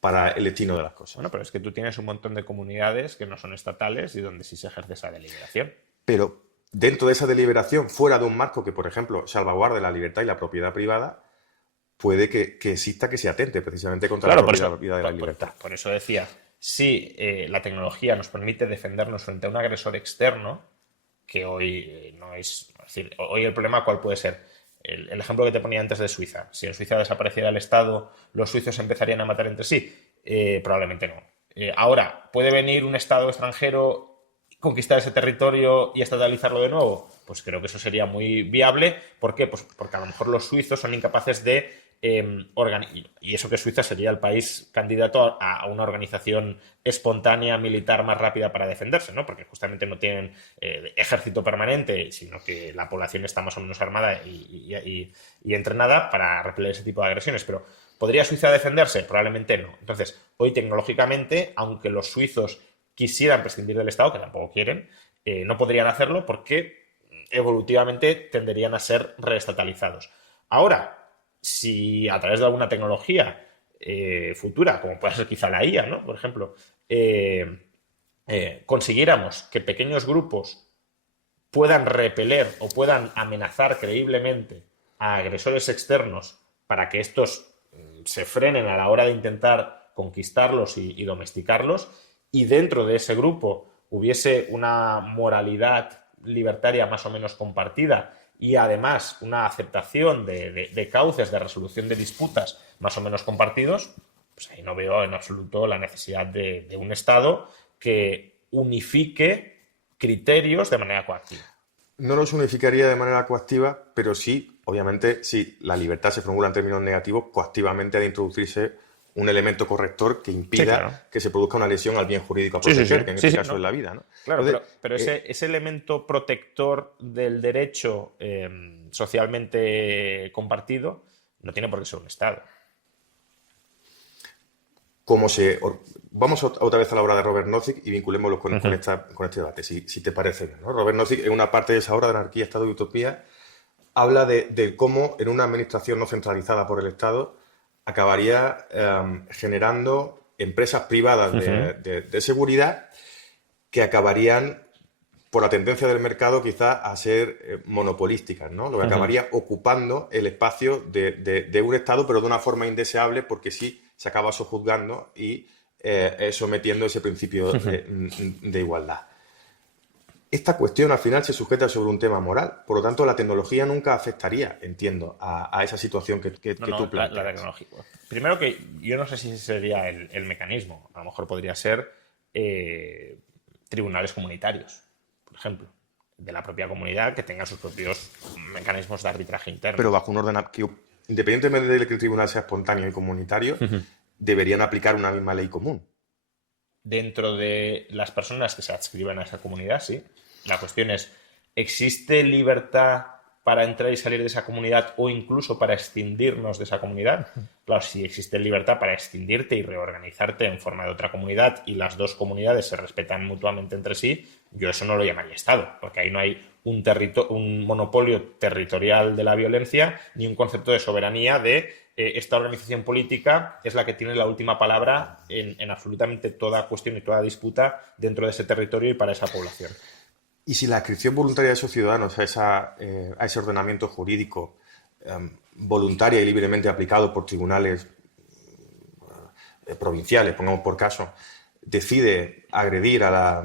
para el destino de las cosas? Bueno, pero es que tú tienes un montón de comunidades que no son estatales y donde sí se ejerce esa deliberación. Pero dentro de esa deliberación, fuera de un marco que, por ejemplo, salvaguarde la libertad y la propiedad privada, puede que exista que se atente precisamente contra la propiedad de la libertad. Por eso decía, si la tecnología nos permite defendernos frente a un agresor externo, que hoy no es... Es decir, hoy el problema, ¿cuál puede ser? El ejemplo que te ponía antes de Suiza. Si en Suiza desapareciera el Estado, ¿los suizos empezarían a matar entre sí? Probablemente no. Ahora, ¿puede venir un Estado extranjero, conquistar ese territorio y estatalizarlo de nuevo? Pues creo que eso sería muy viable. ¿Por qué? Pues porque a lo mejor los suizos son incapaces de y eso que Suiza sería el país candidato a una organización espontánea militar más rápida para defenderse, ¿no? Porque justamente no tienen ejército permanente, sino que la población está más o menos armada y entrenada para repeler ese tipo de agresiones. Pero ¿podría Suiza defenderse? Probablemente no. Entonces, hoy tecnológicamente, aunque los suizos quisieran prescindir del Estado, que tampoco quieren, no podrían hacerlo porque evolutivamente tenderían a ser reestatalizados. Ahora, si a través de alguna tecnología futura, como puede ser quizá la IA, ¿no? Por ejemplo, consiguiéramos que pequeños grupos puedan repeler o puedan amenazar creíblemente a agresores externos para que estos se frenen a la hora de intentar conquistarlos y domesticarlos, y dentro de ese grupo hubiese una moralidad libertaria más o menos compartida y además una aceptación de cauces de resolución de disputas más o menos compartidos, pues ahí no veo en absoluto la necesidad de un Estado que unifique criterios de manera coactiva. No los unificaría de manera coactiva, pero sí, obviamente, si la libertad se formula en términos negativos, coactivamente ha de introducirse un elemento corrector que impida claro, que se produzca una lesión al bien jurídico a proteger, que en este caso es la vida, ¿no? Claro, Entonces, pero ese elemento protector del derecho socialmente compartido no tiene por qué ser un Estado. Vamos otra vez a la obra de Robert Nozick y vinculémoslo con este debate, si te parece bien, ¿no? Robert Nozick, en una parte de esa obra de Anarquía, Estado y Utopía, habla de cómo en una administración no centralizada por el Estado acabaría generando empresas privadas de seguridad que acabarían, por la tendencia del mercado, quizá a ser monopolísticas, ¿no? Lo que acabaría ocupando el espacio de un Estado, pero de una forma indeseable, porque sí se acaba sojuzgando y sometiendo ese principio de igualdad. Esta cuestión al final se sujeta sobre un tema moral, por lo tanto la tecnología nunca afectaría, entiendo, a esa situación que tú planteas. La tecnología. Primero que yo no sé si ese sería el mecanismo, a lo mejor podría ser tribunales comunitarios, por ejemplo, de la propia comunidad que tenga sus propios mecanismos de arbitraje interno. Pero bajo un orden que, independientemente de que el tribunal sea espontáneo y comunitario, deberían aplicar una misma ley común. Dentro de las personas que se adscriban a esa comunidad, sí. La cuestión es, ¿existe libertad para entrar y salir de esa comunidad o incluso para escindirnos de esa comunidad? Claro, si existe libertad para escindirte y reorganizarte en forma de otra comunidad y las dos comunidades se respetan mutuamente entre sí, yo eso no lo llamaría Estado, porque ahí no hay un monopolio territorial de la violencia ni un concepto de soberanía de esta organización política es la que tiene la última palabra en absolutamente toda cuestión y toda disputa dentro de ese territorio y para esa población. Y si la adscripción voluntaria de esos ciudadanos a ese ordenamiento jurídico voluntaria y libremente aplicado por tribunales provinciales, pongamos por caso, decide agredir a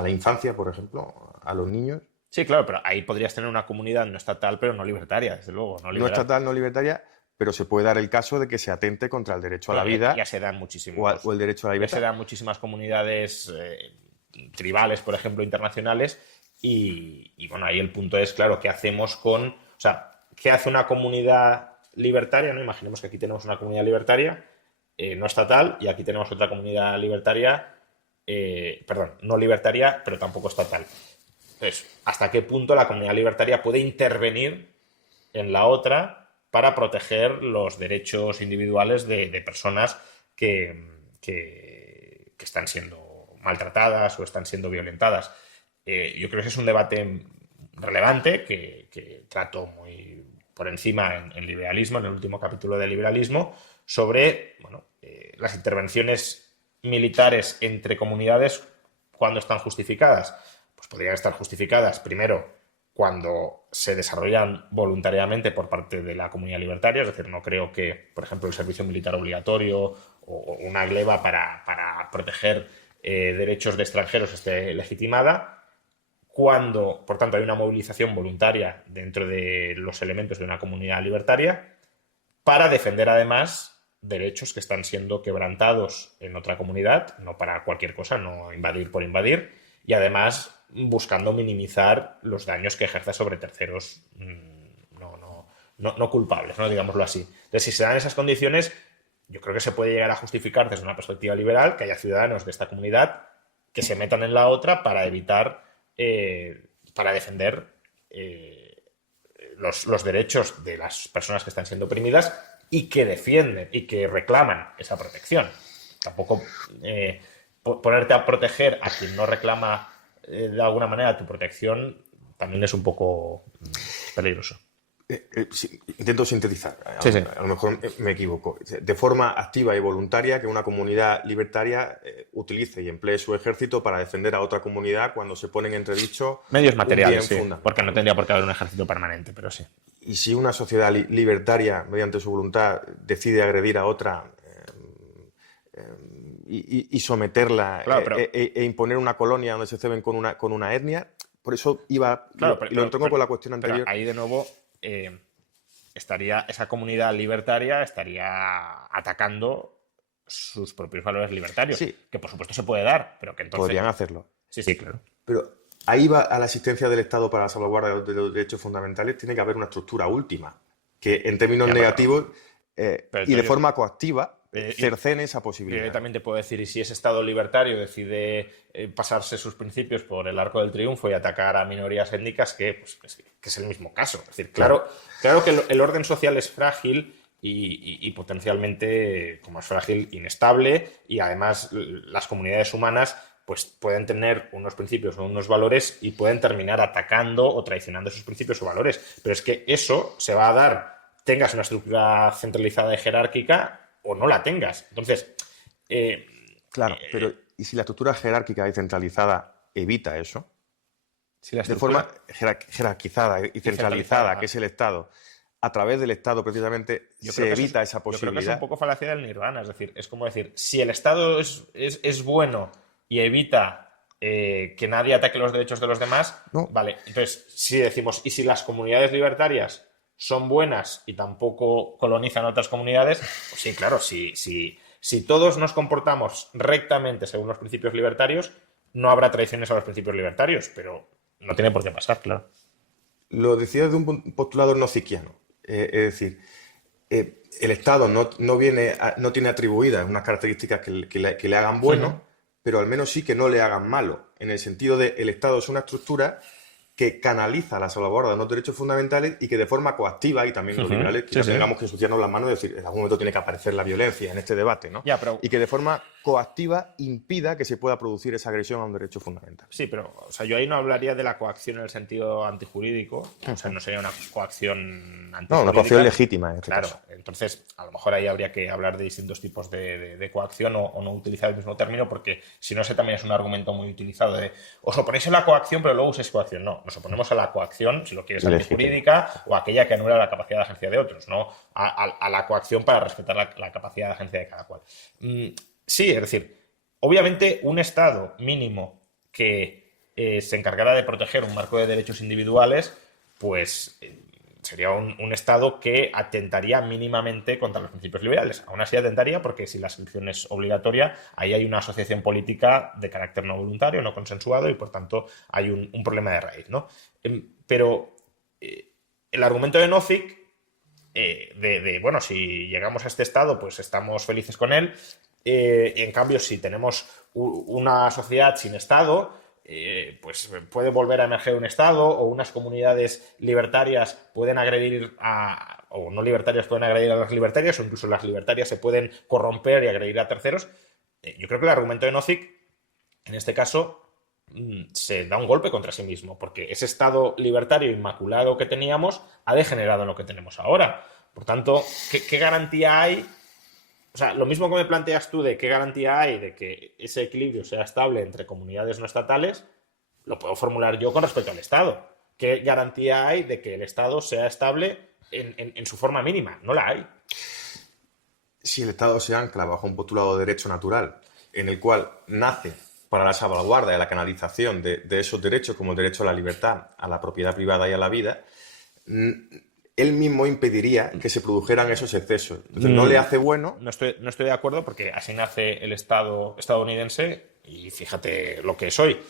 la infancia, por ejemplo, a los niños? Sí, claro, pero ahí podrías tener una comunidad no estatal, pero no libertaria, desde luego. No estatal, no libertaria, pero se puede dar el caso de que se atente contra el derecho a la vida. Ya se dan muchísimos. O el derecho a la libertad. Ya se dan muchísimas comunidades tribales, por ejemplo, internacionales. Y bueno, ahí el punto es, claro, ¿qué hacemos con... O sea, ¿qué hace una comunidad libertaria? ¿No? Imaginemos que aquí tenemos una comunidad libertaria no estatal y aquí tenemos otra comunidad libertaria, no libertaria, pero tampoco estatal. Entonces, ¿hasta qué punto la comunidad libertaria puede intervenir en la otra para proteger los derechos individuales de personas que están siendo maltratadas o están siendo violentadas? Yo creo que ese es un debate relevante que trato muy por encima en Liberalismo, en el último capítulo de Liberalismo, sobre las intervenciones militares entre comunidades cuando están justificadas. pues podrían estar justificadas, primero, cuando se desarrollan voluntariamente por parte de la comunidad libertaria, es decir, no creo que, por ejemplo, el servicio militar obligatorio o una gleba para proteger derechos de extranjeros esté legitimada. Cuando, por tanto, hay una movilización voluntaria dentro de los elementos de una comunidad libertaria para defender, además, derechos que están siendo quebrantados en otra comunidad, no para cualquier cosa, no invadir por invadir, y además buscando minimizar los daños que ejerce sobre terceros no culpables, ¿no? Digámoslo así. Entonces, si se dan esas condiciones, yo creo que se puede llegar a justificar desde una perspectiva liberal que haya ciudadanos de esta comunidad que se metan en la otra para evitar, para defender los derechos de las personas que están siendo oprimidas y que defienden y que reclaman esa protección. Tampoco ponerte a proteger a quien no reclama de alguna manera tu protección también es un poco peligroso. Sí, intento sintetizar, Sí. A lo mejor me equivoco. De forma activa y voluntaria, que una comunidad libertaria utilice y emplee su ejército para defender a otra comunidad cuando se ponen en entredicho medios materiales, sí, fundamental. porque no tendría por qué haber un ejército permanente, pero sí. Y si una sociedad libertaria, mediante su voluntad, decide agredir a otra y someterla, claro, pero, e imponer una colonia donde se ceben con una etnia, por eso iba, claro, y lo entronco con la cuestión anterior. Pero ahí de nuevo estaría esa comunidad libertaria estaría atacando sus propios valores libertarios, Sí. que por supuesto se puede dar, pero que entonces... Podrían hacerlo. Sí, claro. Pero ahí va a la asistencia del Estado para la salvaguarda de los derechos fundamentales, tiene que haber una estructura última, que en términos negativos y de forma coactiva cercene esa posibilidad. Yo también te puedo decir, y si ese Estado libertario decide pasarse sus principios por el arco del triunfo y atacar a minorías étnicas, que es el mismo caso. Es decir, claro que el orden social es frágil y potencialmente, como es frágil, inestable, y además las comunidades humanas pues pueden tener unos principios o unos valores y pueden terminar atacando o traicionando esos principios o valores. Pero es que eso se va a dar, tengas una estructura centralizada y jerárquica o no la tengas. Entonces... claro, pero ¿y si la estructura jerárquica y centralizada evita eso? Si la de forma jerarquizada y centralizada, que es el Estado, a través del Estado precisamente se evita esa posibilidad. Yo creo que es un poco falacia del nirvana. Es decir, es como decir, si el Estado es bueno y evita que nadie ataque los derechos de los demás, no. Vale. Entonces, si decimos, ¿y si las comunidades libertarias son buenas y tampoco colonizan otras comunidades? Pues sí, claro, si todos nos comportamos rectamente según los principios libertarios, no habrá traiciones a los principios libertarios, pero no tiene por qué pasar, claro. Lo decía desde un postulado nociquiano. Es decir, el Estado no tiene atribuidas unas características que le hagan bueno, pero al menos sí que no le hagan malo, en el sentido de el Estado es una estructura que canaliza la salvaguarda de los derechos fundamentales y que de forma coactiva, y también los liberales, quizás tengamos que ensuciarnos las manos y decir, en algún momento tiene que aparecer la violencia en este debate, ¿no? Y que de forma coactiva impida que se pueda producir esa agresión a un derecho fundamental. Sí, pero yo ahí no hablaría de la coacción en el sentido antijurídico, o sea, no sería una coacción antijurídica. No, una coacción legítima en este caso. Entonces, a lo mejor ahí habría que hablar de distintos tipos de coacción o no utilizar el mismo término, porque si no, ese también es un argumento muy utilizado de os oponéis a la coacción, pero luego usáis coacción. No, nos oponemos a la coacción, si lo quieres, antijurídica o aquella que anula la capacidad de agencia de otros, no a la coacción para respetar la capacidad de agencia de cada cual. Sí, es decir, obviamente un Estado mínimo que se encargara de proteger un marco de derechos individuales, pues sería un Estado que atentaría mínimamente contra los principios liberales. Aún así atentaría porque si la inscripción es obligatoria, ahí hay una asociación política de carácter no voluntario, no consensuado, y por tanto hay un problema de raíz, ¿no? Pero el argumento de Nozick, bueno, si llegamos a este Estado, pues estamos felices con él, y en cambio si tenemos una sociedad sin Estado, pues puede volver a emerger un Estado, o unas comunidades libertarias pueden agredir o no libertarias pueden agredir a las libertarias, o incluso las libertarias se pueden corromper y agredir a terceros. Yo creo que el argumento de Nozick, en este caso, se da un golpe contra sí mismo, porque ese Estado libertario inmaculado que teníamos ha degenerado en lo que tenemos ahora. Por tanto, ¿qué garantía hay? O sea, lo mismo que me planteas tú de qué garantía hay de que ese equilibrio sea estable entre comunidades no estatales, lo puedo formular yo con respecto al Estado. ¿Qué garantía hay de que el Estado sea estable en su forma mínima? No la hay. Si el Estado se ancla bajo un postulado de derecho natural, en el cual nace para la salvaguarda y la canalización de esos derechos, como el derecho a la libertad, a la propiedad privada y a la vida, él mismo impediría que se produjeran esos excesos. Entonces, no le hace bueno. No estoy de acuerdo, porque así nace el Estado estadounidense y fíjate lo que es hoy.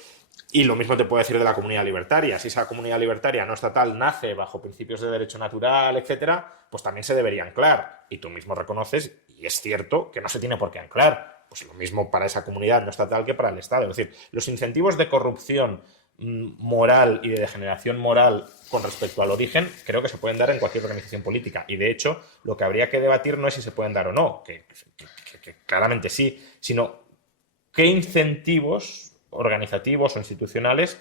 Y lo mismo te puedo decir de la comunidad libertaria. Si esa comunidad libertaria no estatal nace bajo principios de derecho natural, etcétera, pues también se debería anclar. Y tú mismo reconoces, y es cierto, que no se tiene por qué anclar. Pues lo mismo para esa comunidad no estatal que para el Estado. Es decir, los incentivos de corrupción moral y de degeneración moral con respecto al origen creo que se pueden dar en cualquier organización política. Y de hecho, lo que habría que debatir no es si se pueden dar o no, que claramente sí, sino qué incentivos organizativos o institucionales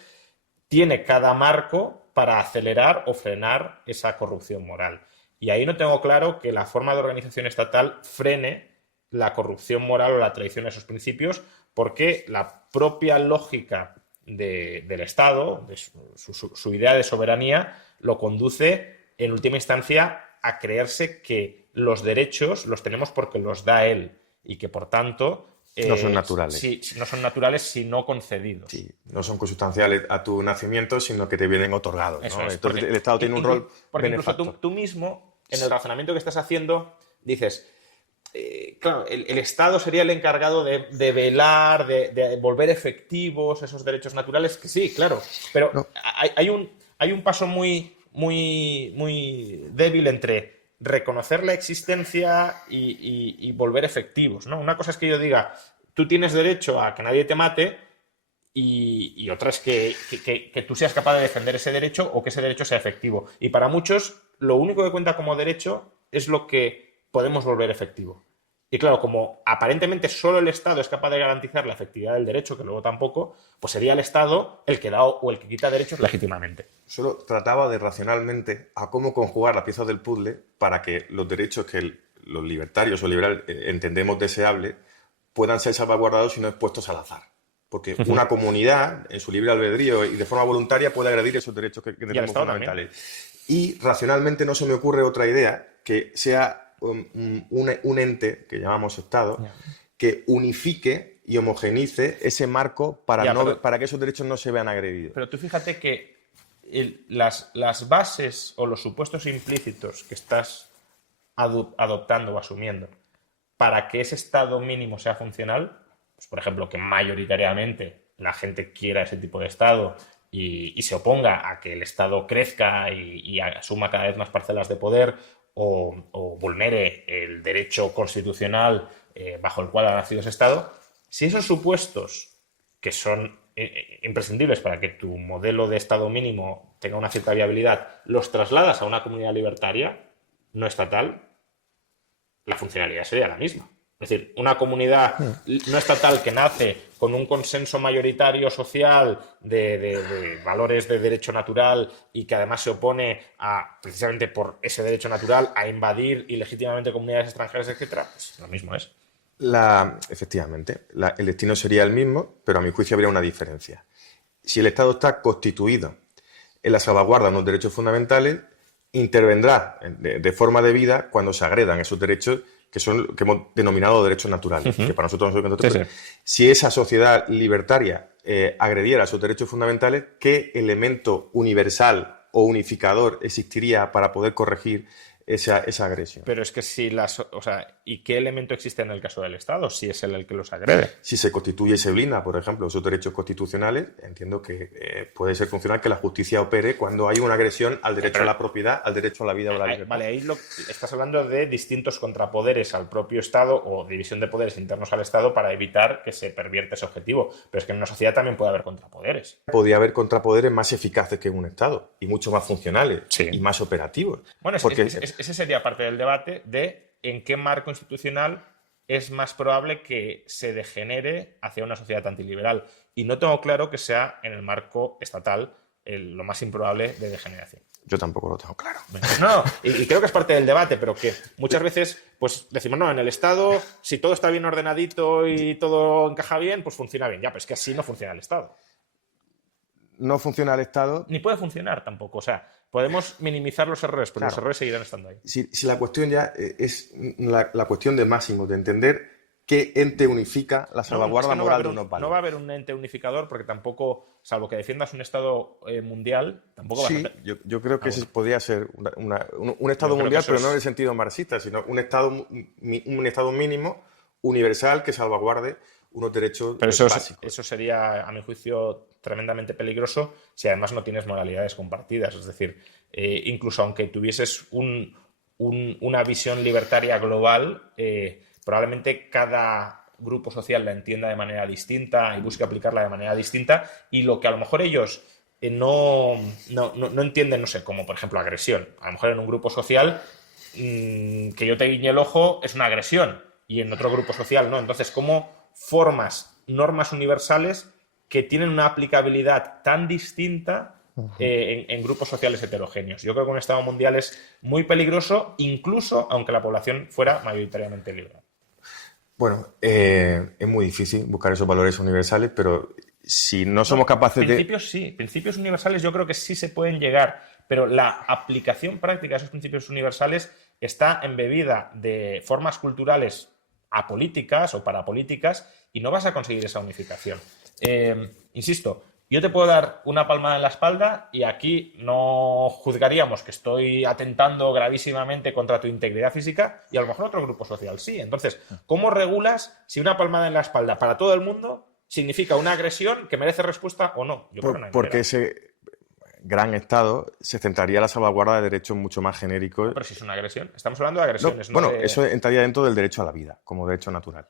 tiene cada marco para acelerar o frenar esa corrupción moral. Y ahí no tengo claro que la forma de organización estatal frene la corrupción moral o la traición a esos principios, porque la propia lógica del Estado, de su idea de soberanía, lo conduce en última instancia a creerse que los derechos los tenemos porque los da él y que por tanto no son naturales. Sí, no son naturales, sino concedidos. Sí, no son consustanciales a tu nacimiento, sino que te vienen otorgados, ¿no? Eso es, entonces el Estado tiene un rol porque benefactor. Incluso tú mismo, en el razonamiento que estás haciendo, dices, claro, el Estado sería el encargado de velar, de volver efectivos esos derechos naturales, que sí, claro, pero no. hay un paso muy débil entre reconocer la existencia y volver efectivos, ¿no? Una cosa es que yo diga, tú tienes derecho a que nadie te mate, y otra es que tú seas capaz de defender ese derecho o que ese derecho sea efectivo. Y para muchos, lo único que cuenta como derecho es lo que podemos volver efectivo. Y claro, como aparentemente solo el Estado es capaz de garantizar la efectividad del derecho, que luego tampoco, pues sería el Estado el que da o el que quita derechos legítimamente. Solo trataba de racionalmente a cómo conjugar las piezas del puzzle para que los derechos que los libertarios o liberales entendemos deseables puedan ser salvaguardados y no expuestos al azar. Porque una comunidad, en su libre albedrío y de forma voluntaria, puede agredir esos derechos que tenemos fundamentales. También. Y racionalmente no se me ocurre otra idea que sea un ente, que llamamos Estado, que unifique y homogenice ese marco para que esos derechos no se vean agredidos. Pero tú fíjate que las bases o los supuestos implícitos que estás adoptando o asumiendo para que ese Estado mínimo sea funcional, pues por ejemplo, que mayoritariamente la gente quiera ese tipo de Estado y se oponga a que el Estado crezca y asuma cada vez más parcelas de poder o vulnere el derecho constitucional bajo el cual ha nacido ese Estado, si esos supuestos que son imprescindibles para que tu modelo de Estado mínimo tenga una cierta viabilidad, los trasladas a una comunidad libertaria no estatal, la funcionalidad sería la misma. Es decir, una comunidad no estatal que nace con un consenso mayoritario social de valores de derecho natural y que además se opone precisamente por ese derecho natural, a invadir ilegítimamente comunidades extranjeras, etcétera, pues lo mismo es. Efectivamente, el destino sería el mismo, pero a mi juicio habría una diferencia. Si el Estado está constituido en la salvaguarda de unos derechos fundamentales, intervendrá de forma debida cuando se agredan esos derechos que hemos denominado derechos naturales, que para nosotros no son derechos. Si esa sociedad libertaria agrediera esos derechos fundamentales, ¿qué elemento universal o unificador existiría para poder corregir esa agresión? Pero es que ¿y qué elemento existe en el caso del Estado si es él el que los agrede? Si se constituye y se blinda, por ejemplo, esos derechos constitucionales, entiendo que puede ser funcional que la justicia opere cuando hay una agresión al derecho a la propiedad, al derecho a la vida o a la libertad. Vale, ahí estás hablando de distintos contrapoderes al propio Estado o división de poderes internos al Estado para evitar que se pervierta ese objetivo. Pero es que en una sociedad también puede haber contrapoderes. Podría haber contrapoderes más eficaces que en un Estado y mucho más funcionales y más operativos. Bueno, ese sería parte del debate de en qué marco institucional es más probable que se degenere hacia una sociedad antiliberal. Y no tengo claro que sea en el marco estatal lo más improbable de degeneración. Yo tampoco lo tengo claro. No, y creo que es parte del debate, pero que muchas veces pues decimos, no, en el Estado, si todo está bien ordenadito y todo encaja bien, pues funciona bien. Ya, pero es que así no funciona el Estado. no funciona el Estado... Ni puede funcionar tampoco. O sea, podemos minimizar los errores, pero los errores seguirán estando ahí. Si la cuestión ya es la cuestión de máximo, de entender qué ente unifica la salvaguarda moral de unos valores. No va a haber un ente unificador porque tampoco, salvo que defiendas un Estado mundial, tampoco vas a... Yo creo que ese podría ser un Estado mundial, pero no en el sentido marxista, sino un Estado mínimo, universal, que salvaguarde unos derechos básicos. Eso sería, a mi juicio, tremendamente peligroso si además no tienes moralidades compartidas. Es decir, incluso aunque tuvieses una visión libertaria global, probablemente cada grupo social la entienda de manera distinta y busque aplicarla de manera distinta, y lo que a lo mejor ellos no entienden, no sé, como por ejemplo agresión. A lo mejor en un grupo social que yo te guiñe el ojo es una agresión y en otro grupo social no. Entonces, ¿cómo formas normas universales que tienen una aplicabilidad tan distinta en grupos sociales heterogéneos? Yo creo que un Estado mundial es muy peligroso, incluso aunque la población fuera mayoritariamente liberal. Bueno, es muy difícil buscar esos valores universales, pero si no somos capaces principios universales yo creo que sí se pueden llegar, pero la aplicación práctica de esos principios universales está embebida de formas culturales apolíticas o parapolíticas y no vas a conseguir esa unificación. Insisto, yo te puedo dar una palmada en la espalda y aquí no juzgaríamos que estoy atentando gravísimamente contra tu integridad física, y a lo mejor otro grupo social sí. Entonces, ¿cómo regulas si una palmada en la espalda para todo el mundo significa una agresión que merece respuesta o no? Yo creo que no hay porque manera. ese gran Estado se centraría en la salvaguarda de derechos mucho más genéricos. Pero si es una agresión, estamos hablando de agresiones. Eso entraría dentro del derecho a la vida, como derecho natural.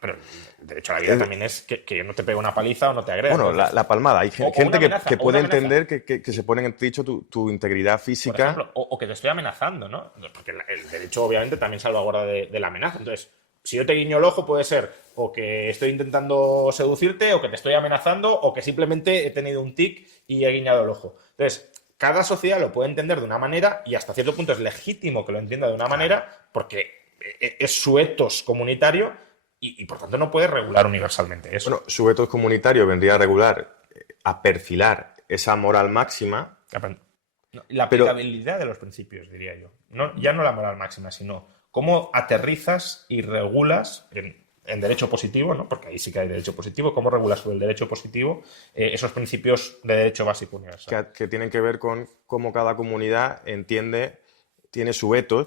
Pero el derecho a la vida también es que yo no te pegue una paliza o no te agreda. Bueno, la palmada. Hay gente que puede entender que se pone en entredicho tu integridad física. Por ejemplo, o que te estoy amenazando, ¿no? Porque el derecho obviamente también salvaguarda de la amenaza. Entonces, si yo te guiño el ojo puede ser o que estoy intentando seducirte, o que te estoy amenazando, o que simplemente he tenido un tic y he guiñado el ojo. Entonces, cada sociedad lo puede entender de una manera y hasta cierto punto es legítimo que lo entienda de una manera porque es su etos comunitario. Y por tanto no puede regular universalmente eso. Bueno, su etos comunitario vendría a regular, a perfilar esa moral máxima. La aplicabilidad de los principios, diría yo. Ya no la moral máxima, sino cómo aterrizas y regulas en derecho positivo, ¿no? Porque ahí sí que hay derecho positivo, cómo regulas sobre el derecho positivo esos principios de derecho básico universal. Que tienen que ver con cómo cada comunidad tiene su etos,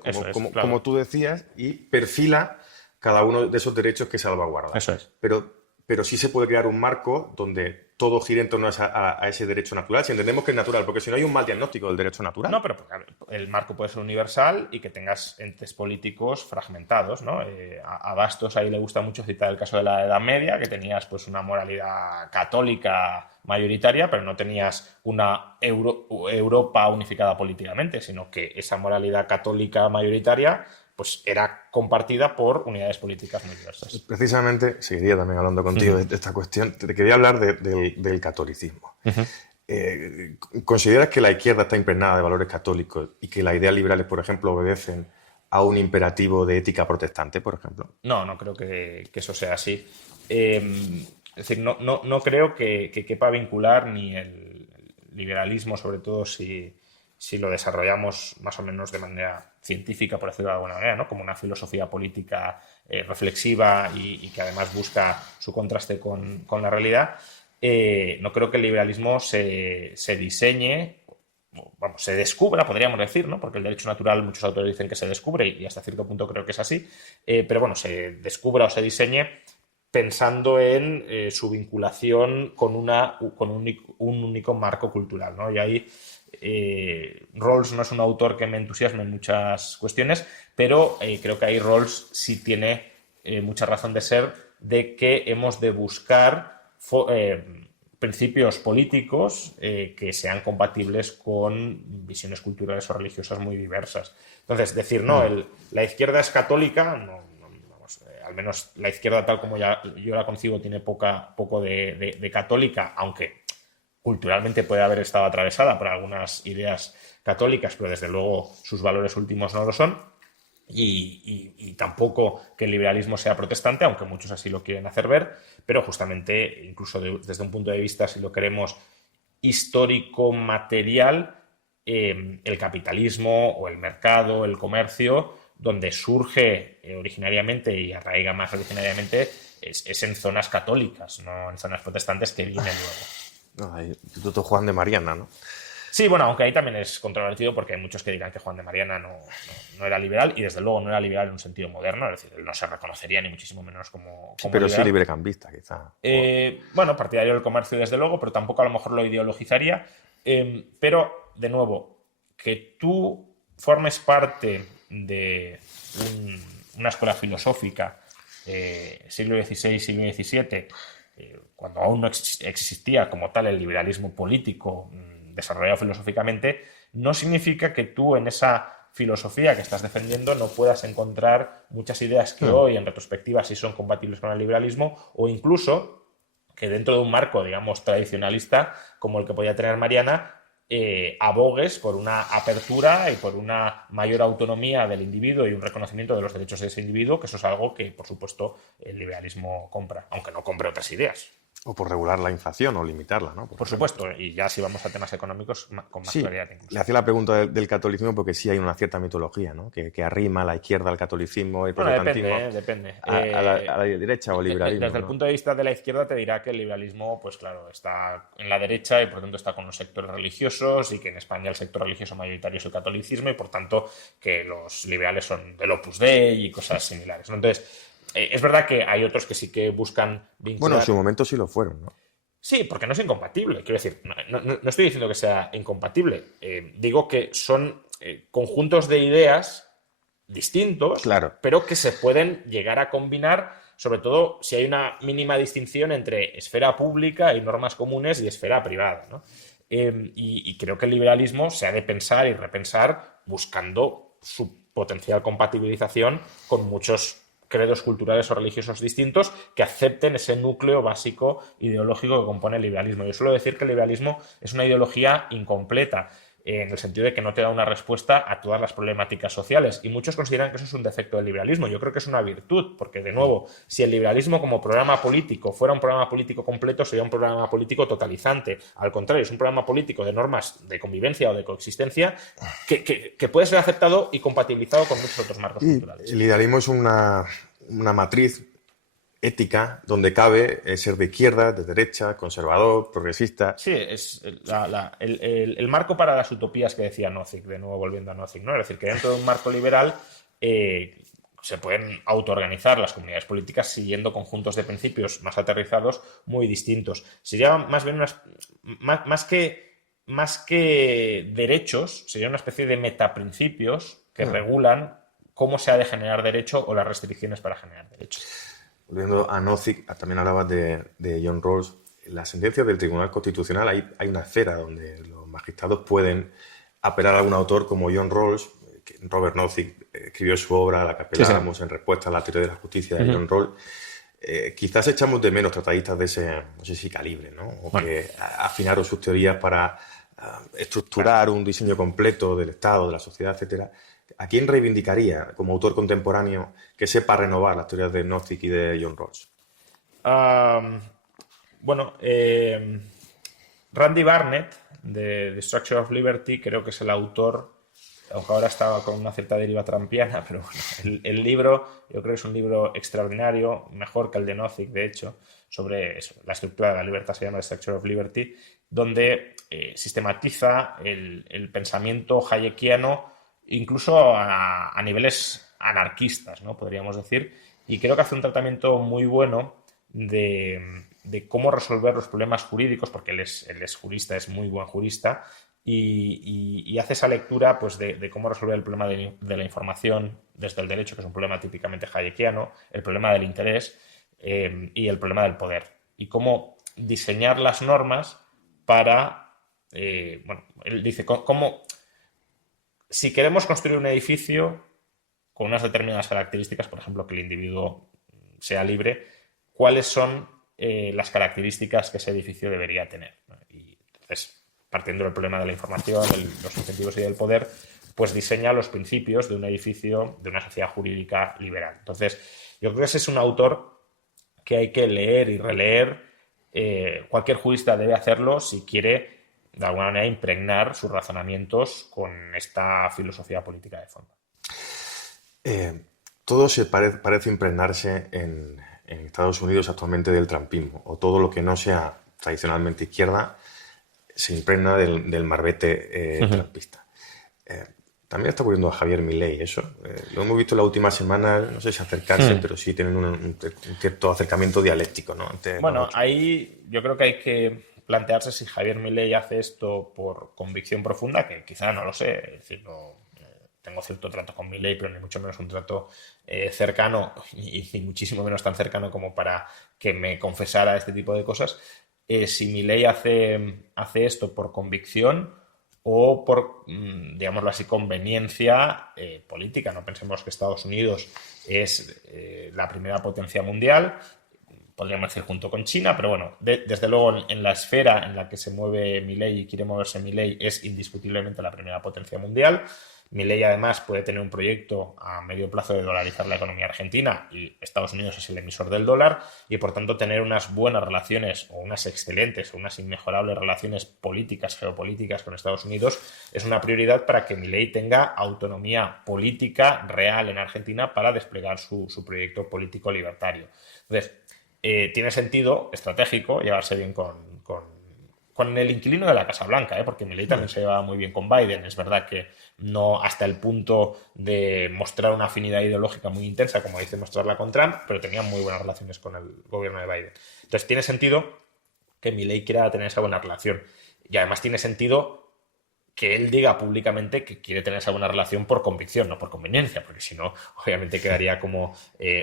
como tú decías, y perfila cada uno de esos derechos que salvaguarda. Eso es. Pero sí se puede crear un marco donde todo gire en torno a ese derecho natural, si entendemos que es natural, porque si no hay un mal diagnóstico del derecho natural. No, pero el marco puede ser universal y que tengas entes políticos fragmentados, ¿no? A Bastos ahí le gusta mucho citar el caso de la Edad Media, que tenías pues una moralidad católica mayoritaria, pero no tenías una Europa unificada políticamente, sino que esa moralidad católica mayoritaria pues era compartida por unidades políticas muy diversas. Precisamente, seguiría también hablando contigo de esta cuestión, te quería hablar del catolicismo. ¿Consideras que la izquierda está impregnada de valores católicos y que las ideas liberales, por ejemplo, obedecen a un imperativo de ética protestante, por ejemplo? No creo que eso sea así. Es decir, no creo que quepa vincular ni el liberalismo, sobre todo si lo desarrollamos más o menos de manera científica, por decirlo de alguna manera, ¿no? Como una filosofía política reflexiva y que además busca su contraste con la realidad. No creo que el liberalismo se diseñe, se descubra, podríamos decir, ¿no? Porque el derecho natural, muchos autores dicen que se descubre y hasta cierto punto creo que es así, pero bueno, se descubra o se diseñe pensando en su vinculación con un único marco cultural, ¿no? Y ahí Rawls no es un autor que me entusiasme en muchas cuestiones, pero creo que ahí Rawls sí tiene mucha razón de ser, de que hemos de buscar principios políticos que sean compatibles con visiones culturales o religiosas muy diversas. Entonces, decir, la izquierda es católica, al menos la izquierda tal como yo la concibo tiene poco de católica, aunque culturalmente puede haber estado atravesada por algunas ideas católicas, pero desde luego sus valores últimos no lo son, y tampoco que el liberalismo sea protestante, aunque muchos así lo quieren hacer ver, pero justamente, incluso desde un punto de vista, si lo queremos histórico material, el capitalismo o el mercado, el comercio, donde surge originariamente y arraiga más originariamente es en zonas católicas, no en zonas protestantes que vienen luego. No, Instituto Juan de Mariana, ¿no? Sí, bueno, aunque ahí también es controvertido porque hay muchos que dirán que Juan de Mariana no era liberal y desde luego no era liberal en un sentido moderno, es decir, él no se reconocería ni muchísimo menos como Pero liberal. sí librecambista, quizá. Bueno, partidario del comercio desde luego, pero tampoco a lo mejor lo ideologizaría. Pero, de nuevo, que tú formes parte de una escuela filosófica siglo XVI, siglo XVII, cuando aún no existía como tal el liberalismo político desarrollado filosóficamente, no significa que tú en esa filosofía que estás defendiendo no puedas encontrar muchas ideas que hoy en retrospectiva sí son compatibles con el liberalismo, o incluso que dentro de un marco, digamos, tradicionalista como el que podía tener Mariana, abogues por una apertura y por una mayor autonomía del individuo y un reconocimiento de los derechos de ese individuo, que eso es algo que, por supuesto, el liberalismo compra, aunque no compre otras ideas. O por regular la inflación o limitarla, ¿no? Por supuesto, y ya si vamos a temas económicos, con más claridad incluso. Le hacía la pregunta del catolicismo porque sí hay una cierta mitología, ¿no? Que arrima a la izquierda al catolicismo y protestantismo. Depende. A la derecha o liberalismo. Desde el punto de vista de la izquierda te dirá que el liberalismo, pues claro, está en la derecha y por tanto está con los sectores religiosos y que en España el sector religioso mayoritario es el catolicismo y por tanto que los liberales son del Opus Dei y cosas similares, ¿no? Entonces, es verdad que hay otros que sí que buscan vincular... Bueno, en su momento sí lo fueron, ¿no? Sí, porque no es incompatible. Quiero decir, no estoy diciendo que sea incompatible. Digo que son conjuntos de ideas distintos, claro, pero que se pueden llegar a combinar, sobre todo si hay una mínima distinción entre esfera pública y normas comunes y esfera privada, ¿no? Y creo que el liberalismo se ha de pensar y repensar buscando su potencial compatibilización con muchos credos culturales o religiosos distintos que acepten ese núcleo básico ideológico que compone el liberalismo. Yo suelo decir que el liberalismo es una ideología incompleta, en el sentido de que no te da una respuesta a todas las problemáticas sociales. Y muchos consideran que eso es un defecto del liberalismo. Yo creo que es una virtud, porque, de nuevo, si el liberalismo como programa político fuera un programa político completo, sería un programa político totalizante. Al contrario, es un programa político de normas de convivencia o de coexistencia que puede ser aceptado y compatibilizado con muchos otros marcos culturales. El idealismo es una matriz ética donde cabe ser de izquierda, de derecha, conservador, progresista. Sí, es el marco para las utopías que decía Nozick, de nuevo volviendo a Nozick, ¿no? Es decir, que dentro de un marco liberal se pueden autoorganizar las comunidades políticas siguiendo conjuntos de principios más aterrizados muy distintos. Sería más bien más que derechos, sería una especie de metaprincipios que regulan cómo se ha de generar derecho o las restricciones para generar derecho. Volviendo a Nozick, también hablabas de John Rawls. En la sentencia del Tribunal Constitucional hay una esfera donde los magistrados pueden apelar a algún autor como John Rawls. Robert Nozick escribió su obra, la que apelábamos en respuesta a la teoría de la justicia de John Rawls. Quizás echamos de menos tratadistas de ese, no sé si calibre, ¿no? O que afinaron sus teorías para estructurar un diseño completo del Estado, de la sociedad, etcétera. ¿A quién reivindicaría como autor contemporáneo que sepa renovar las teorías de Nozick y de John Rawls? Randy Barnett, de The Structure of Liberty, creo que es el autor, aunque ahora estaba con una cierta deriva trampiana, pero bueno, el libro, yo creo que es un libro extraordinario, mejor que el de Nozick, de hecho, sobre eso, la estructura de la libertad, se llama The Structure of Liberty, donde sistematiza el pensamiento hayekiano incluso a niveles anarquistas, ¿no? Podríamos decir, y creo que hace un tratamiento muy bueno de cómo resolver los problemas jurídicos, porque él es jurista, es muy buen jurista, y hace esa lectura pues, de cómo resolver el problema de la información desde el derecho, que es un problema típicamente hayekiano, el problema del interés y el problema del poder, y cómo diseñar las normas para, él dice, cómo si queremos construir un edificio con unas determinadas características, por ejemplo, que el individuo sea libre, ¿cuáles son las características que ese edificio debería tener? Y entonces, partiendo del problema de la información, de los incentivos y del poder, pues diseña los principios de un edificio, de una sociedad jurídica liberal. Entonces, yo creo que ese es un autor que hay que leer y releer. Cualquier jurista debe hacerlo si quiere de alguna manera, impregnar sus razonamientos con esta filosofía política de fondo. Todo parece impregnarse en Estados Unidos actualmente del trumpismo, o todo lo que no sea tradicionalmente izquierda se impregna del marbete trumpista. También está ocurriendo a Javier Milei eso. Lo hemos visto en las últimas semanas, no sé si acercarse, pero sí tienen un cierto acercamiento dialéctico, ¿no? Bueno, ahí yo creo que hay que plantearse si Javier Milei hace esto por convicción profunda, que quizá no lo sé, es decir, tengo cierto trato con Milei, pero ni mucho menos un trato cercano y muchísimo menos tan cercano como para que me confesara este tipo de cosas. Si Milei hace esto por convicción o por, digámoslo así, conveniencia política. No pensemos que Estados Unidos es la primera potencia mundial, podríamos decir junto con China, pero bueno, desde luego en la esfera en la que se mueve Milei y quiere moverse Milei es indiscutiblemente la primera potencia mundial. Milei además puede tener un proyecto a medio plazo de dolarizar la economía argentina y Estados Unidos es el emisor del dólar y por tanto tener unas buenas relaciones o unas excelentes o unas inmejorables relaciones políticas, geopolíticas con Estados Unidos es una prioridad para que Milei tenga autonomía política real en Argentina para desplegar su proyecto político libertario. Entonces, tiene sentido estratégico llevarse bien con el inquilino de la Casa Blanca, porque Milei también se llevaba muy bien con Biden. Es verdad que no hasta el punto de mostrar una afinidad ideológica muy intensa, como dice mostrarla con Trump, pero tenía muy buenas relaciones con el gobierno de Biden. Entonces tiene sentido que Milei quiera tener esa buena relación. Y además tiene sentido que él diga públicamente que quiere tener esa buena relación por convicción, no por conveniencia, porque si no, obviamente quedaría como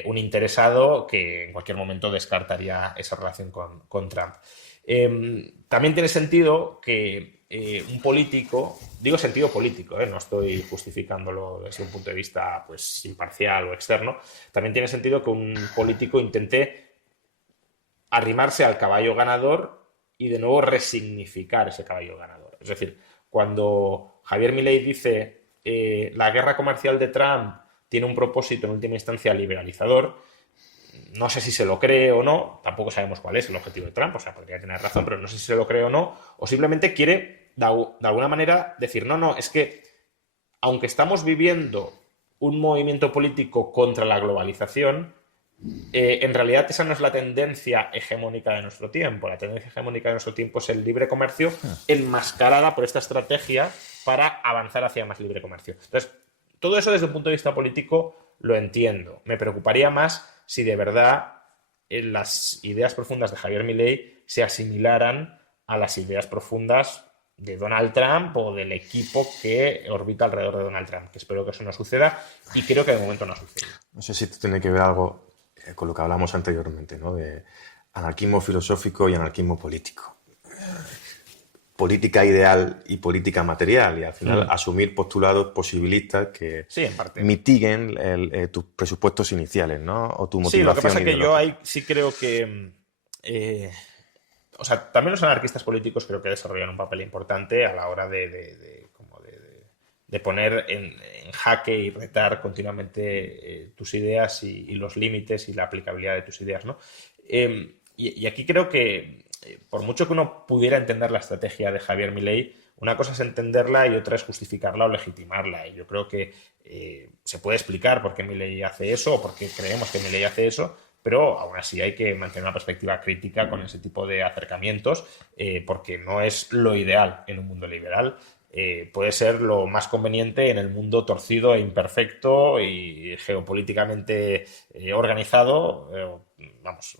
un interesado que en cualquier momento descartaría esa relación con Trump. También tiene sentido que un político, digo sentido político, no estoy justificándolo desde un punto de vista pues imparcial o externo, también tiene sentido que un político intente arrimarse al caballo ganador y de nuevo resignificar ese caballo ganador. Es decir, cuando Javier Milei dice la guerra comercial de Trump tiene un propósito en última instancia liberalizador, no sé si se lo cree o no, tampoco sabemos cuál es el objetivo de Trump, o sea, podría tener razón, pero no sé si se lo cree o no, o simplemente quiere de alguna manera decir, no, es que aunque estamos viviendo un movimiento político contra la globalización, en realidad esa no es la tendencia hegemónica de nuestro tiempo. La tendencia hegemónica de nuestro tiempo es el libre comercio enmascarada por esta estrategia para avanzar hacia más libre comercio. Entonces, todo eso desde un punto de vista político lo entiendo. Me preocuparía más si de verdad las ideas profundas de Javier Milei se asimilaran a las ideas profundas de Donald Trump o del equipo que orbita alrededor de Donald Trump, que espero que eso no suceda y creo que de momento no sucede. No sé si esto tiene que ver algo con lo que hablamos anteriormente, ¿no? De anarquismo filosófico y anarquismo político. Política ideal y política material, y al final asumir postulados posibilistas que sí, en parte mitiguen tus presupuestos iniciales, ¿no? O tu motivación. Sí, lo que pasa es que yo ahí sí creo que o sea, también los anarquistas políticos creo que desarrollan un papel importante a la hora de poner en jaque y retar continuamente tus ideas y los límites y la aplicabilidad de tus ideas, ¿no? Y aquí creo que por mucho que uno pudiera entender la estrategia de Javier Milei, una cosa es entenderla y otra es justificarla o legitimarla. Y yo creo que se puede explicar por qué Milei hace eso o por qué creemos que Milei hace eso, pero aún así hay que mantener una perspectiva crítica con ese tipo de acercamientos porque no es lo ideal en un mundo liberal. Puede ser lo más conveniente en el mundo torcido e imperfecto y geopolíticamente organizado, vamos,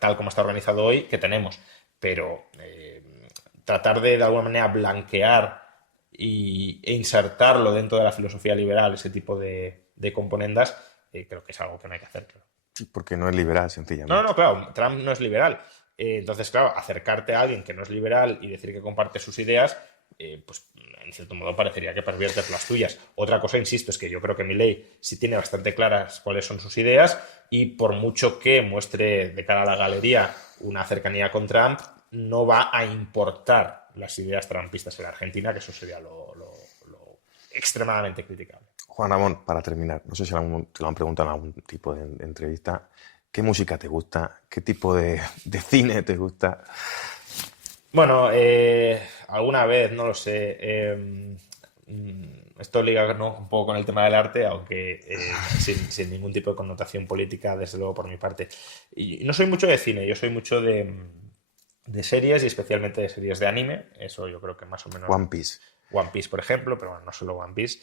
tal como está organizado hoy, que tenemos. Pero tratar de alguna manera blanquear e insertarlo dentro de la filosofía liberal, ese tipo de componendas, creo que es algo que no hay que hacer, claro. Sí, porque no es liberal, sencillamente. No, claro, Trump no es liberal. Entonces, claro, acercarte a alguien que no es liberal y decir que comparte sus ideas, pues en cierto modo parecería que perviertes las tuyas. Otra cosa, insisto, es que yo creo que Milei sí tiene bastante claras cuáles son sus ideas y por mucho que muestre de cara a la galería una cercanía con Trump, no va a importar las ideas trumpistas en la Argentina, que eso sería lo extremadamente criticable. Juan Ramón, para terminar, no sé si te lo han preguntado en algún tipo de entrevista, ¿qué música te gusta? ¿Qué tipo de cine te gusta? Bueno, alguna vez, no lo sé. Esto liga, ¿no?, un poco con el tema del arte, aunque sin ningún tipo de connotación política, desde luego por mi parte. Y no soy mucho de cine, yo soy mucho de series y especialmente de series de anime. Eso yo creo que más o menos. One Piece. One Piece, por ejemplo, pero bueno, no solo One Piece.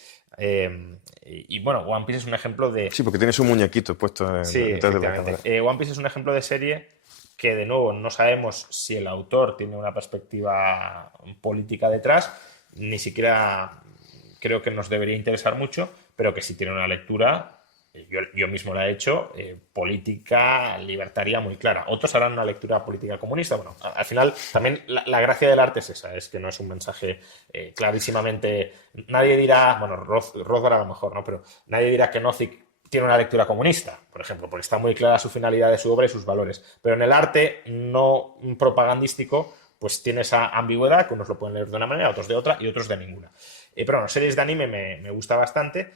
Bueno, One Piece es un ejemplo de. Sí, porque tienes un muñequito puesto Sí, detrás de la efectivamente. cámara. One Piece es un ejemplo de serie que, de nuevo, no sabemos si el autor tiene una perspectiva política detrás, ni siquiera creo que nos debería interesar mucho, pero que sí tiene una lectura, yo mismo la he hecho, política libertaria muy clara. Otros harán una lectura política comunista. Bueno, al final también la gracia del arte es esa, es que no es un mensaje clarísimamente. Nadie dirá, bueno, Rothbard a lo mejor, ¿no? Pero nadie dirá que Nozick tiene una lectura comunista, por ejemplo, porque está muy clara su finalidad de su obra y sus valores. Pero en el arte no propagandístico, pues tiene esa ambigüedad, que unos lo pueden leer de una manera, otros de otra y otros de ninguna. Pero bueno, series de anime me gusta bastante.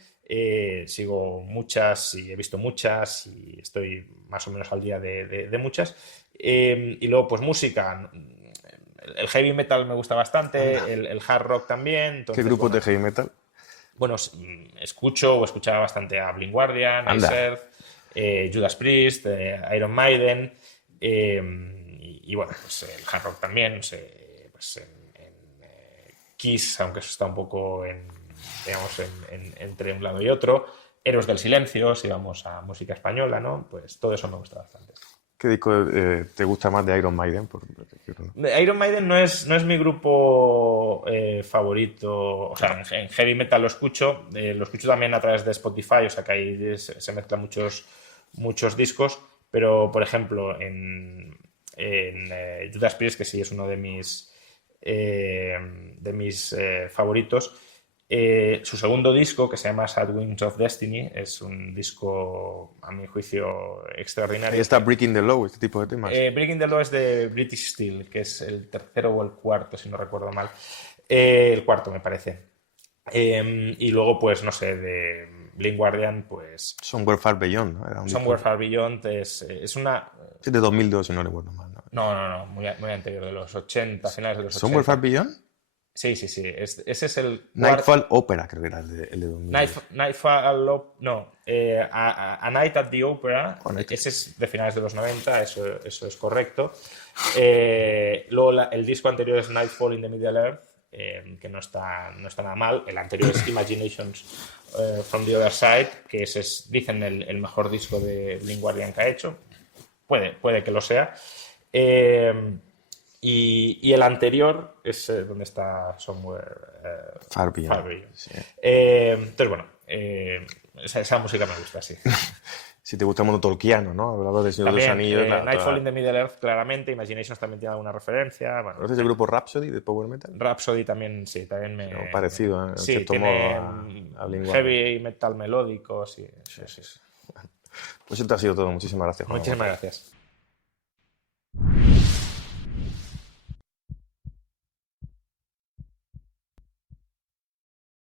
Sigo muchas y he visto muchas y estoy más o menos al día de muchas. Y luego, pues música. El heavy metal me gusta bastante, el hard rock también. ¿Qué Entonces, grupos bueno, de heavy metal? bueno, escucho o escuchaba bastante a Blind Guardian, Anda. Iced, Judas Priest, Iron Maiden, y bueno, pues el hard rock también, no sé, pues Kiss, aunque eso está un poco digamos, entre un lado y otro, Héroes del Silencio, si vamos a música española, ¿no? Pues todo eso me gusta bastante. ¿Qué disco te gusta más de Iron Maiden? Iron Maiden no es mi grupo favorito. O sea, en heavy metal lo escucho también a través de Spotify, o sea que ahí se mezclan muchos discos, pero por ejemplo en Judas Priest, que sí es uno de mis favoritos, su segundo disco, que se llama Sad Wings of Destiny, es un disco, a mi juicio, extraordinario. Ahí está Breaking the Law, este tipo de temas. Breaking the Law es de British Steel, que es el tercero o el cuarto, si no recuerdo mal. El cuarto, me parece. Y luego, pues, no sé, de Blind Guardian, pues. Somewhere Far Beyond, ¿no? Era un Somewhere disco. Far Beyond es una. Es de 2002, si no recuerdo mal, ¿no? No, muy anterior, de los 80, finales de los 80. ¿Somewhere Far Beyond? Sí. Ese es el. Nightfall Opera, creo que era el de 2002. Nightfall, no. A Night at the Opera, ese es de finales de los 90, eso es correcto. Luego el disco anterior es Nightfall in the Middle Earth, que no está nada mal. El anterior es Imaginations from the Other Side, que ese es, dicen, el mejor disco de Blind Guardian que ha hecho. Puede que lo sea. Y el anterior es donde está Somewhere Far Beyond. Far Beyond. Sí. Entonces, bueno, esa música me gusta, sí. Si te gusta el mundo tolkiano, ¿no? Hablado de Señor de los También, Anillos. Nightfall in the Middle Earth, claramente. Imaginations también tiene alguna referencia. Bueno, ¿Conoces el grupo Rhapsody de Power Metal? Rhapsody también, sí, también me. Parecido, en Sí, cierto tiene modo, a Blind Guardian. heavy metal melódico, sí. Pues esto ha sido todo. Muchísimas gracias, Juan. Muchísimas gracias.